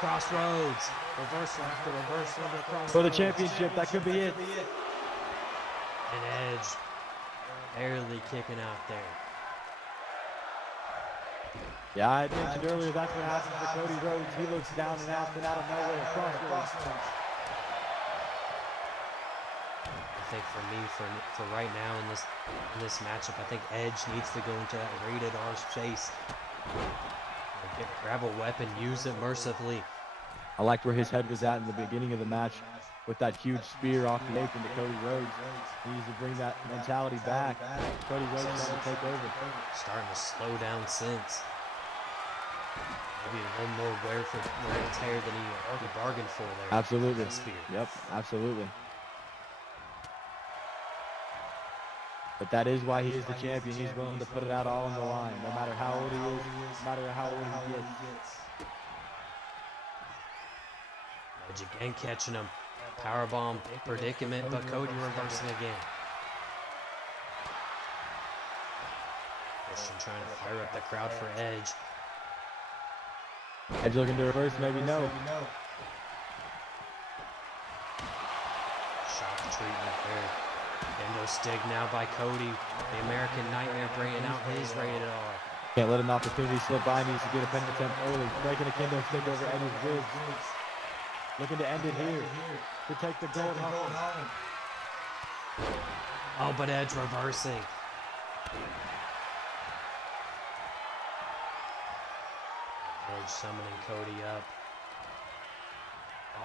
Crossroads. Reversal after reversal into the crossroads. For the championship, that could be it. And Edge barely kicking out there. Yeah, I had mentioned earlier that's what happens to Cody Rhodes. He looks down and out and out of nowhere. Crossroads. I think for me, for right now in this matchup, I think Edge needs to go into that rated R space. Grab a weapon, use it mercifully. I liked where his head was at in the beginning of the match with that huge spear off the apron to Cody Rhodes. He needs to bring that mentality back. Cody Rhodes trying to take over. Starting to slow down since. Maybe a little more wear and tear than he bargained for there. Absolutely. Spear. Yep, absolutely. But that is why he is the champion. He's willing to put it out all on the line, no matter how old he is, no matter how old he gets. Edge again catching him. Powerbomb predicament, but Cody reversing again. Christian trying to fire up the crowd for Edge. Edge looking to reverse, maybe no. Shock treatment there. Kendo stick now by Cody. The American Nightmare bringing out his rated R. Can't let an opportunity slip by. Needs to get a pin attempt early. Breaking a kendo stick over Edge's ribs. Looking to end it here. To take the gold home. Oh, but Edge reversing. Edge summoning Cody up.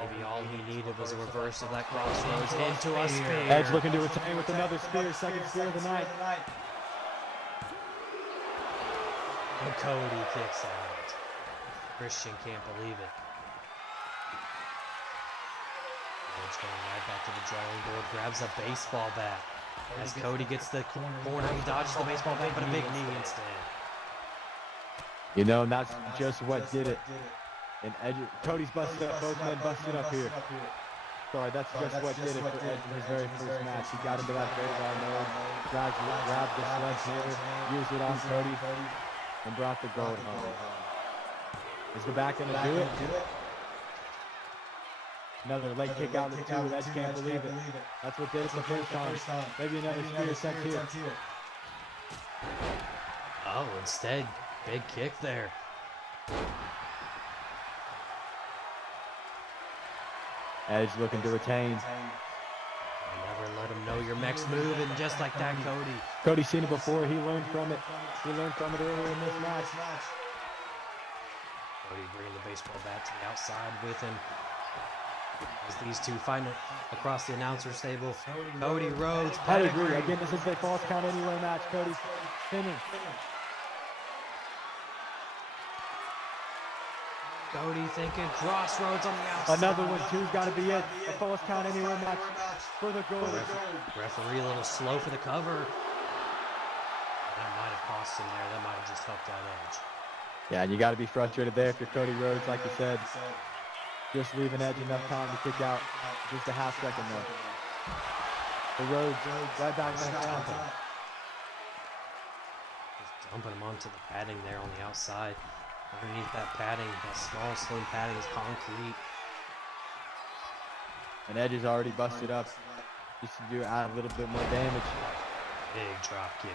Maybe all he needed was a reverse of that crossroads into a spear. Edge looking to retain with another spear, second spear of the night. And Cody kicks out. Christian can't believe it. Edge going right back to the drawing board, grabs a baseball bat. As Cody gets the corner, he dodges the baseball bat, but a big knee instead. You know, and that's just what did it. And Edge, Cody's busted up, both men busted up here. Sorry, that's just what did it for Edge in his very first match. He got into that rated R mode, grabbed the sledgehammer, used it on Cody, and brought the gold home. Is the back going to do it? Another leg kick out the two, Edge can't believe it. That's what did it the first time. Maybe another spear attempt here. Oh, instead, big kick there. Edge looking to retain. Never let him know your next move, and just like that, Cody. Cody's seen it before. He learned from it. He learned from it earlier in this match. Cody bringing the baseball bat to the outside with him. As these two fighting across the announcer's table. Cody Rhodes. I agree. Again, this is a false count anywhere match. Cody's spinning. Cody thinking crossroads on the outside. Another one, two's got to be it. A false count anywhere match for the gold. Referee a little slow for the cover. That might have cost him there. That might have just helped out Edge. Yeah, and you got to be frustrated there if you're Cody Rhodes, like you said. Just leaving Edge enough time to kick out. Just a half second though. The Rhodes right back on top. Just dumping him onto the padding there on the outside. Underneath that padding, that small, slim padding is concrete. And Edge is already busted up. Just to add a little bit more damage. Big drop kick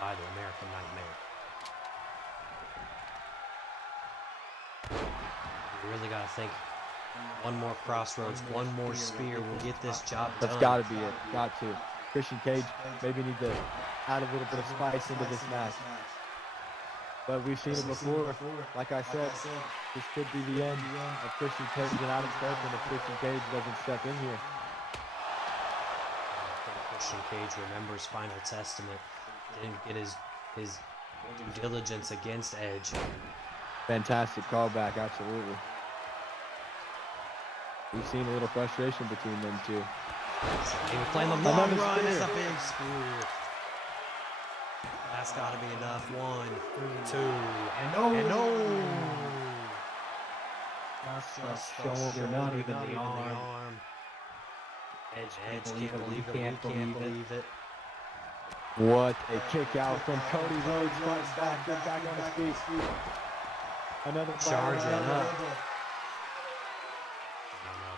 by the American Nightmare. You really got to think one more crossroads, one more spear will get this job done. That's got to be it. Got to. Christian Cage maybe need to add a little bit of spice into this match. But we've seen it before. Like I said, this could be the end of Christian Cage and Adam Copeland if Christian Cage doesn't step in here. I think Christian Cage remembers Final Testament. Didn't get his due diligence against Edge. Fantastic callback, absolutely. We've seen a little frustration between them two. They were playing the long run. It's a big spear. That's got to be enough. 1, 2, and no. That's the shoulder, not even the arm. Edge can't believe it. Can't believe it. What a kick out from Cody Rhodes. Fights back, get back on his feet. Another Charging up.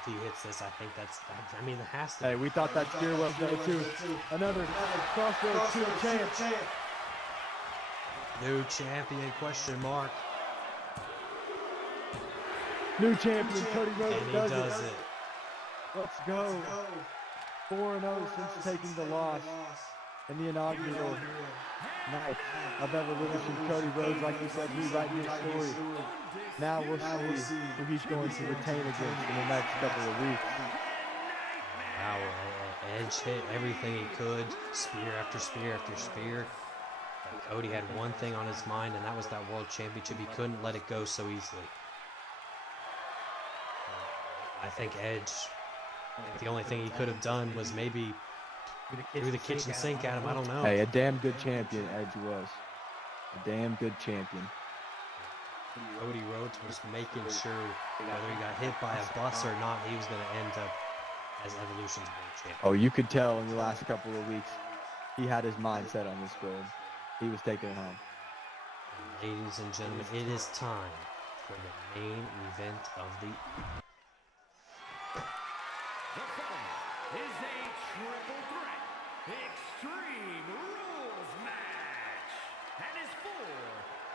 if he hits this, I think that's. I mean, it has to. Hey, we thought that steer was there too. Another Crossroads 2 champ. New champion? Question mark. New champion Cody Rhodes And he does it. Let's go. 4-0 since taking the loss in the inaugural night of Evolution. Cody Rhodes, like you said, rewriting his story. Now we'll see who he's going to retain against in the next couple of weeks. Wow, Edge hit everything he could, spear after spear after spear. And Cody had one thing on his mind, and that was that World Championship. He couldn't let it go so easily. I think Edge, the only thing he could have done was maybe threw the kitchen sink at him. I don't know. Hey, a damn good champion Edge was. A damn good champion. Cody Rhodes was making sure whether he got hit by a bus or not, he was going to end up as Evolution's world champion. Oh, you could tell in the last couple of weeks, he had his mind set on this gold. He was taking it home. Ladies and gentlemen, it is time for the main event of the evening. The following is a triple threat Extreme Rules match and is for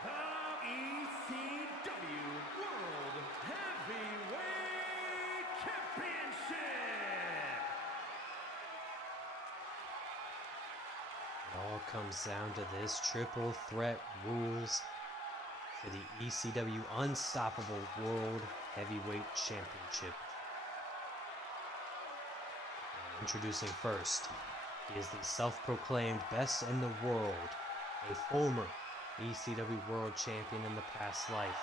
the ECW World Heavyweight Championship. It all comes down to this triple threat rules for the ECW Unstoppable World Heavyweight Championship. Introducing first, he is the self-proclaimed best in the world, a former ECW World Champion in the past life,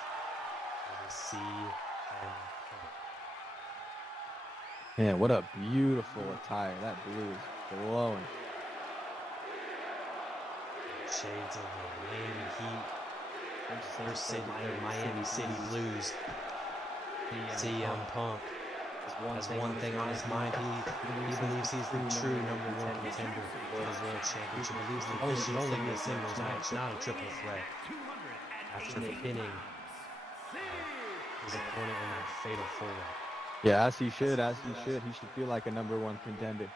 it is CM Punk. Man, what a beautiful attire. That blue is glowing. Shades of the Miami Heat. They're sitting there, Miami City Blues. CM Punk has one thing on his mind. He believes he's the true #1 contender for the World Championship. He believes it should only be a singles match, not a triple threat. After pinning his opponent in that fatal four-way. Yeah, as he should. He should feel like a #1 contender.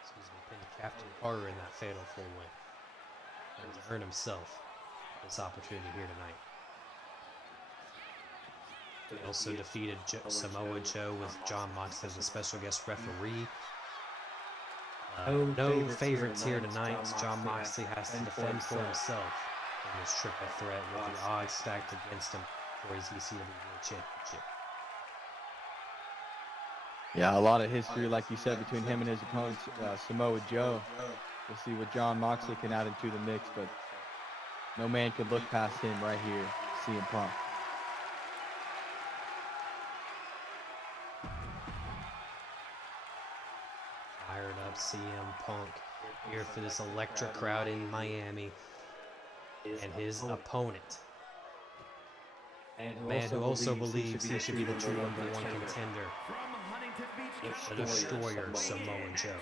Excuse me, pinned Captain Carter in that fatal four-way. And to earn himself this opportunity here tonight. He also defeated Samoa Joe with John Moxley as a special guest referee. No favorites here tonight. John Moxley has to defend for himself in this triple threat with the odds stacked against him for his ECW World Championship. Yeah, a lot of history, like you said, between him and his opponent, Samoa Joe. We'll see what John Moxley can add into the mix, but no man could look past him right here, CM Punk. Fired up CM Punk here for this electric crowd in Miami. And his opponent, a man who also believes he should be the true #1 contender, the Destroyer, Samoa Joe.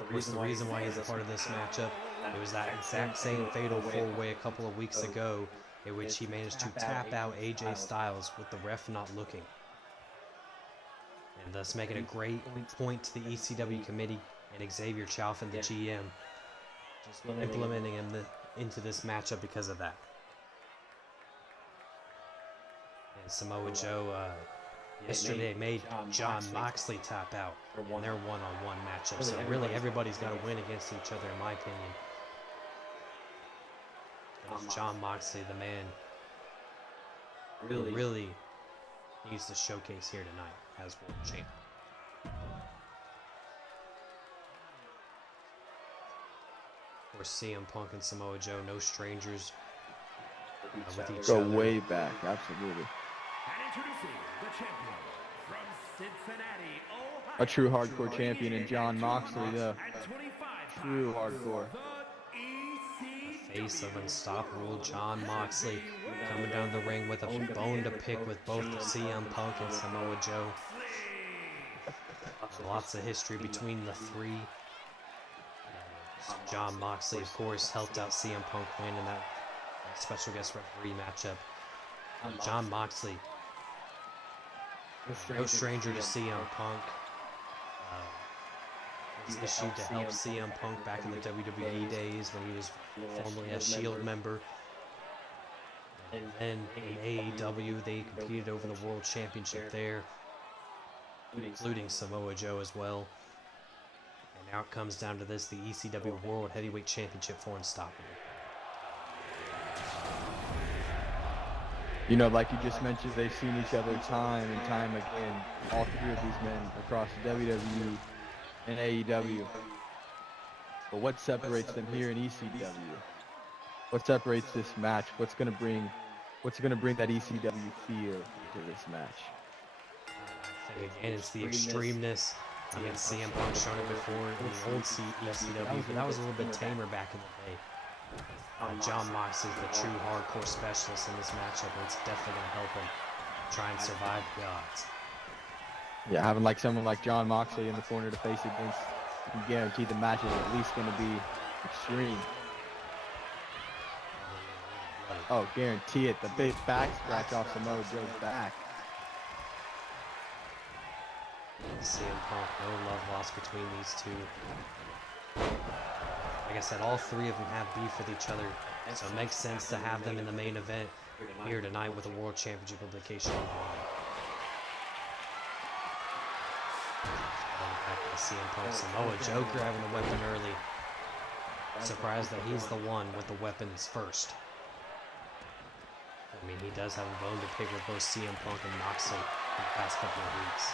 Of course, the reason why he's a part of this matchup, it was that exact same fatal four-way a couple of weeks ago in which he managed to tap out AJ Styles with the ref not looking. And thus making a great point to the ECW committee and Xavier Chalfin, the GM, implementing him into this matchup because of that. And Samoa Joe yesterday made John Moxley tap out in their one-on-one matchup. So really everybody's got to win against each other, in my opinion. And John Moxley, the man, really needs to showcase here tonight as world champ. Of course, CM Punk and Samoa Joe, no strangers with each Go other. way back, absolutely. And introducing the champion from Cincinnati, Ohio. A true hardcore champion in John Moxley, though. At 25 True hardcore. the ECW Face of unstoppable John Moxley coming down the ring with a bone to pick with both CM Punk and Samoa Joe. Lots of history between the three. John Moxley, of course, helped out CM Punk win in that special guest referee matchup. John Moxley, no stranger to CM Punk. Was issued to help CM Punk back in the WWE days when he was formerly a Shield member. And then in AEW, they competed over the World Championship there, including Samoa Joe as well. And now it comes down to this, the ECW World Heavyweight Championship for Unstoppable. You know, like you just mentioned, they've seen each other time and time again, all three of these men across WWE and AEW. But what separates them here in ECW? What separates this match? What's gonna bring that ECW feel to this match? I think again, it's the extremeness. I mean, CM Punk shown it before in the old ECW, but that was a little bit tamer back in the day. John Moxley is the true hardcore specialist in this matchup, and it's definitely going to help him try and survive the odds. Yeah, having like someone like John Moxley in the corner to face against, you can guarantee the match is at least going to be extreme. Oh, guarantee it. The big back scratch off Samoa Joe's back. CM Punk, no love lost between these two. Like I said, all three of them have beef with each other, so it makes sense to have them in the main event here tonight with a World Championship implication on the line. Back to CM Punk, Samoa Joe grabbing the weapon early. Surprised that he's the one with the weapons first. I mean, he does have a bone to pick with both CM Punk and Moxley in the past couple of weeks.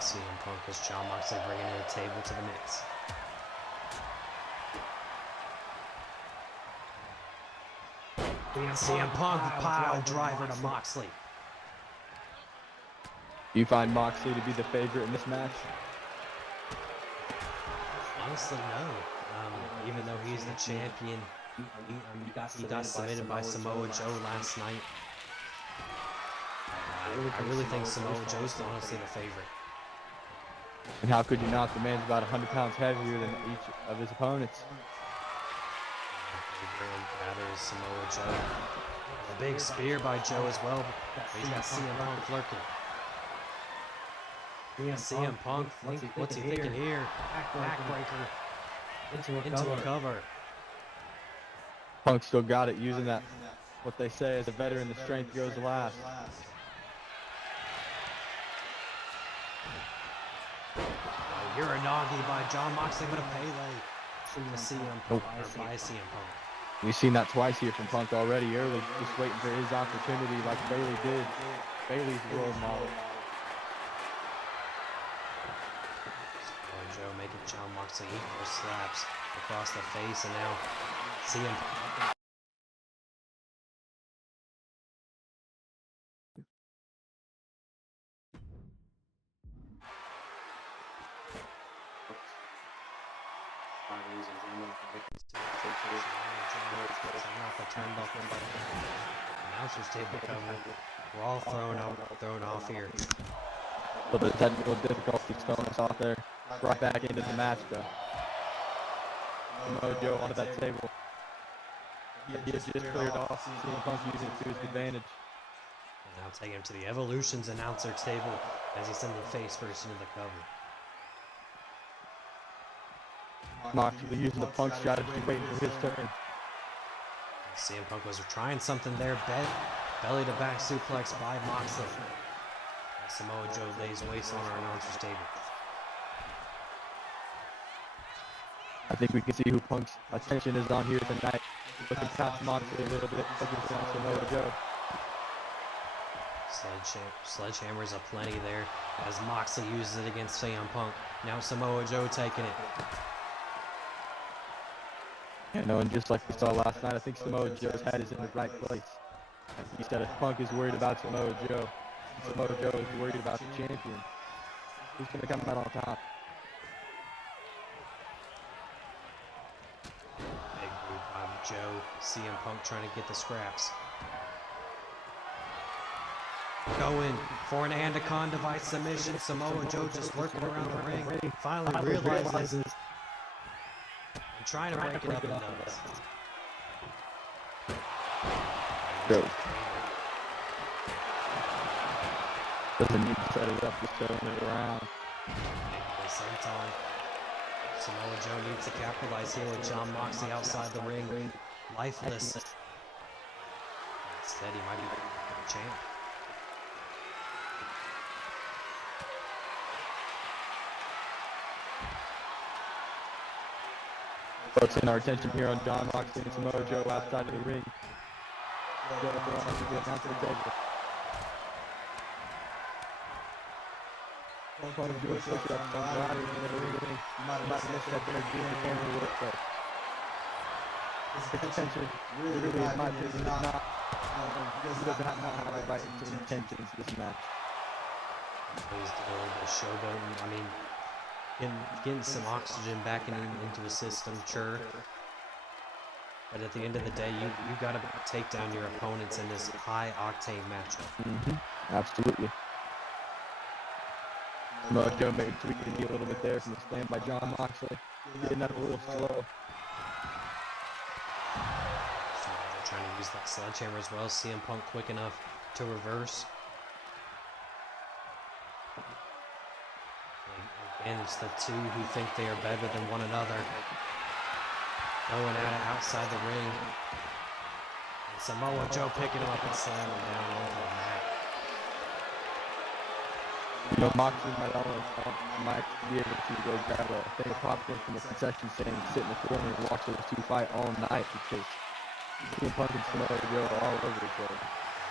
CM Punk as John Moxley bringing in a table to the mix. CM Punk pile driver to Moxley. Do you find Moxley to be the favorite in this match? Honestly, no. Even though he's the champion, he got submitted by Samoa Joe last night. I really think Samoa Joe's honestly the favorite. And how could you not? The man's about 100 pounds heavier than each of his opponents. Bigger and badder is Samoa Joe. A big spear by Joe as well, but he's got CM Punk lurking. CM Punk, what's he thinking here? Backbreaker into a cover. Punk still got it, using that, what they say is a veteran, the strength goes last. Uranagi by John Moxley, but a Pele to CM Punk, or by CM Punk. We've seen that twice here from Punk already early, just waiting for his opportunity like Bailey did. Bailey's the role model. Joe making John Moxley eat those slaps across the face, and now CM Punk. Announcer's table cover. We're all thrown off here. A little bit of technical difficulties throwing us off there. Right back into the match though. Samoa Joe onto that table. He has just cleared off. CM Punk using it to his advantage. And now taking him to the Evolution's announcer table as he sends the face first into the cover. Moxley using the Punk strategy, waiting for his turn. CM Punk was trying something there. Belly to back suplex by Moxley. As Samoa Joe lays waste on our announcer's table. I think we can see who Punk's attention is on here tonight. Looking past Moxley a little bit, focusing on Samoa Joe. Sledgehammers aplenty there as Moxley uses it against CM Punk. Now Samoa Joe taking it. You know, and just like we saw last night, I think Samoa Joe's head is in the right place. He said if Punk is worried about Samoa Joe, Samoa Joe is worried about the champion. Who's going to come out on top? Big boot by Joe. CM Punk trying to get the scraps. Going for an Anaconda by submission. Samoa Joe just lurking around the ring. Finally realizes. Trying to break it up and does. Joe. Doesn't need to set it up, just throwing it around. At the same time, Samoa Joe needs to capitalize here with John Moxley outside the ring, lifeless. Instead, he might be the champ. Focusing our attention here on John Moxley and Samoa Joe outside of the ring. Joe wants to get down to the table. Opponent Joe push up, comes right in the middle of the ring. Might have missed that there doing the camera work, but his intention really, in my opinion, is not. He does not have the right intentions this match. He's doing a little bit of showboating. I mean, getting some oxygen back into his system, sure. But at the end of the day, you got to take down your opponents in this high-octane matchup. Absolutely. Samoa Joe maybe tweaked the knee a little bit there from the slam by John Moxley. Getting up a little slow. So they're trying to use that sledgehammer as well. CM Punk quick enough to reverse. And it's the two who think they are better than one another. Going at it outside the ring. And Samoa Joe picking him up and slamming him down onto the mat. You know, Moxley might be able to go grab a thing of popcorn from the concession stand and sit in the corner and watch those two fight all night because CM Punk and Samoa Joe are all over each other.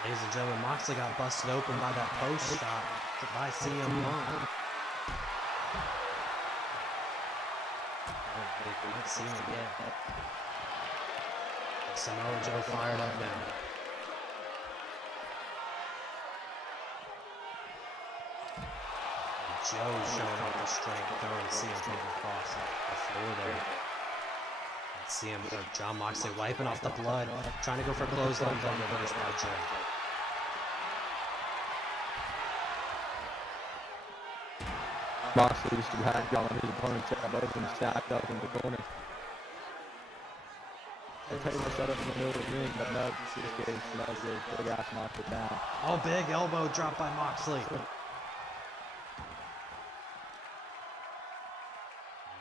Ladies and gentlemen, Moxley got busted open by that post shot by CM Punk. They can't see him yet. Samoa Joe fired up now. Joe showing off the strength, throwing CM Punk across the floor there. And John Moxley wiping off the blood, trying to go for clothesline, but reversed by Joe. Moxley used to have John on his opponent's head, both of them stacked up in the corner. They tell you to shut up in the middle of the ring, but no, just gave Samoa Joe a big ass knocked it down. Oh, big elbow drop by Moxley.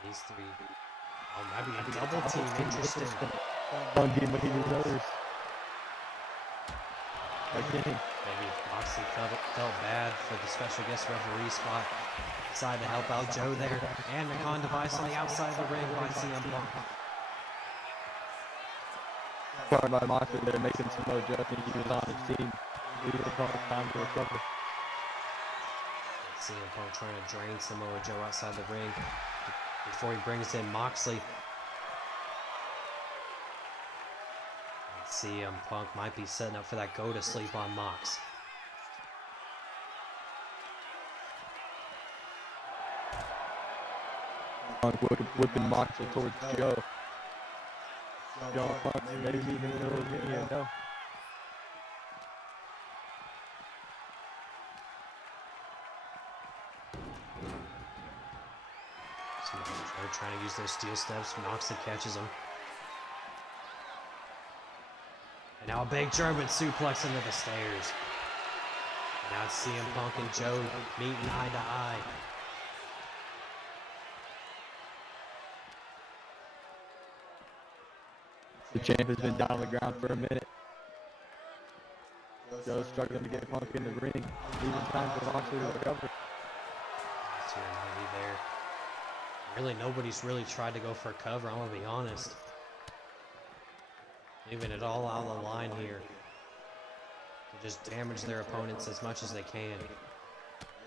These three. Oh, maybe a double team. Interesting. One game, but he deserves. Again. Maybe Moxley felt bad for the special guest referee spot. Decided to help out Joe there. And the con device on the outside of the ring by CM Punk. Part by Moxley there, making Samoa Joe think he was on his team. Leaving the time to recover. CM Punk trying to drain Samoa Joe outside the ring before he brings in Moxley. And CM Punk might be setting up for that go to sleep on Mox. Punk whipping Moxley towards Joe. Joe Punk maybe in the middle of the ring here, no. Joe trying to use those steel steps. Moxley catches him. And now a big German suplex into the stairs. And now it's CM Punk and Joe meeting eye to eye. The champ has been down on the ground for a minute. Joe's struggling to get Punk in the ring. Leaving time for Moxley to recover. Too heavy there. Really, nobody's really tried to go for a cover, I'm gonna be honest. Leaving it all on the line here. To just damage their opponents as much as they can.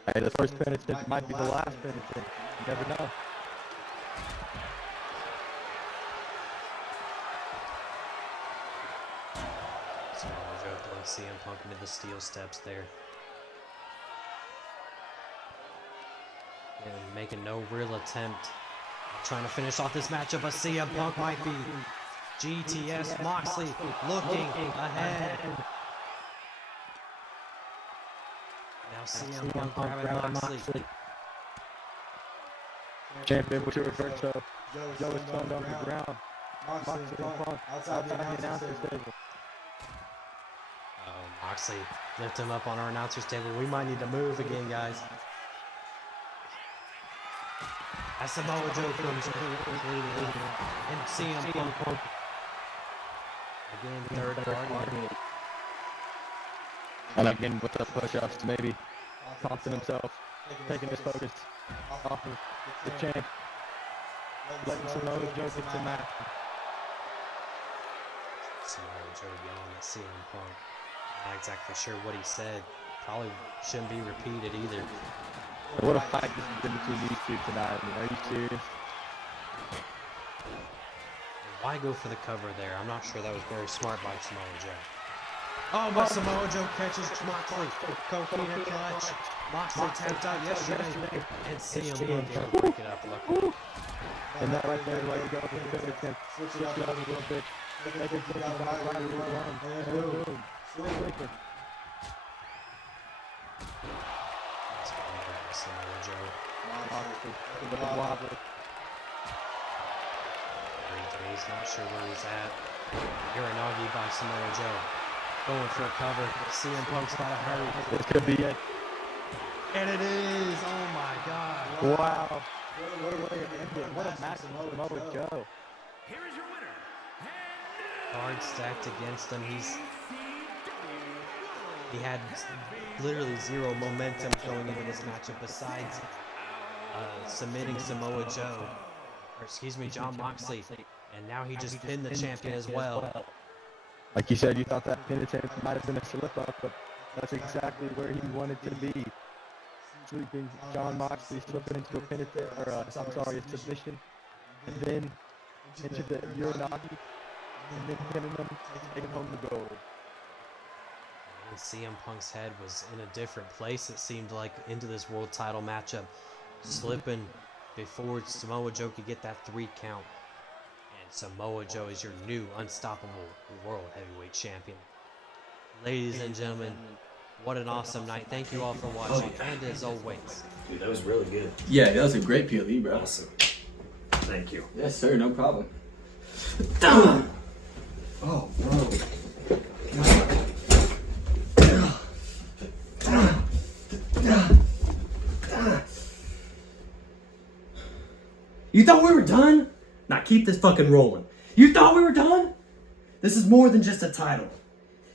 Hey, the first penitent might be the last penitent. You never know. So Joe throwing CM Punk into the steel steps there. And making no real attempt at trying to finish off this matchup, but CM Punk might be. GTS Moxley looking ahead. Now CM Punk grabbing Moxley. Champion with your reverso. Joe is thrown on the ground. Moxley and Punk outside the announcer's table. Moxley lift him up on our announcer's table. We might need to move again, guys. As Samoa Joe comes and CM Punk. Again, third party. And again with the push-ups, maybe prompting himself, taking his focus off of the champ, letting Samoa Joe get to match. Samoa Joe yelling at CM Punk. Not exactly sure what he said. Probably shouldn't be repeated either. What a fight this has been between these two tonight. I mean, are you serious? Why go for the cover there? I'm not sure that was very smart by Samoa Joe. Oh, but Samoa Joe catches Moxley. Coquina clutch. Moxley tapped out yesterday. And CM Punk able to break it up. Luckily. And that right there is why you go for the cover attempt. Switch it up a little bit. Make it just got right around. Boom. Switch. Samoa Joe. Wobbly. He's not sure where he's at. Hiranagi by Samoa Joe. Going for a cover. CM Punk's gotta hurry. This could be it. And it is! Oh my god. Wow. What a way to end it. What a match from Samoa Joe. Here is your winner. Cards stacked against him. He had literally zero momentum going into this matchup besides submitting Samoa Joe. Or excuse me, John Moxley. And now he just pinned the champion as well. Like you said, you thought that pin attempt might have been a slip-up, but that's exactly where he wanted to be. Sweeping John Moxley, slipping into a pin attempt, or a submission, and then into the Uranagi, and then pinning him, taking home the gold. And CM Punk's head was in a different place, it seemed like, into this world title matchup, slipping before Samoa Joe could get that 3 count. And Samoa Joe is your new unstoppable world heavyweight champion. Ladies and gentlemen, what an awesome night. Thank you all for watching. And as always, Dude, that was really good. Yeah, that was a great PLE, bro. Awesome. Thank you. Yes, sir. No problem. Oh, bro. You thought we were done? Now keep this fucking rolling. You thought we were done? This is more than just a title.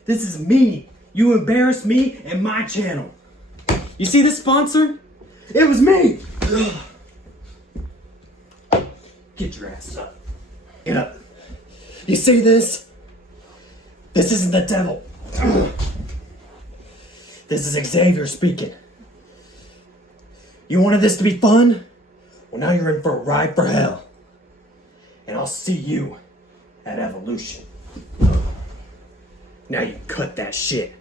This is me. You embarrassed me and my channel. You see this sponsor? It was me. Get your ass up. Get up. You see this? This isn't the devil. This is Xavier speaking. You wanted this to be fun? Well, now you're in for a ride for hell. And I'll see you at Evolution. Now you cut that shit.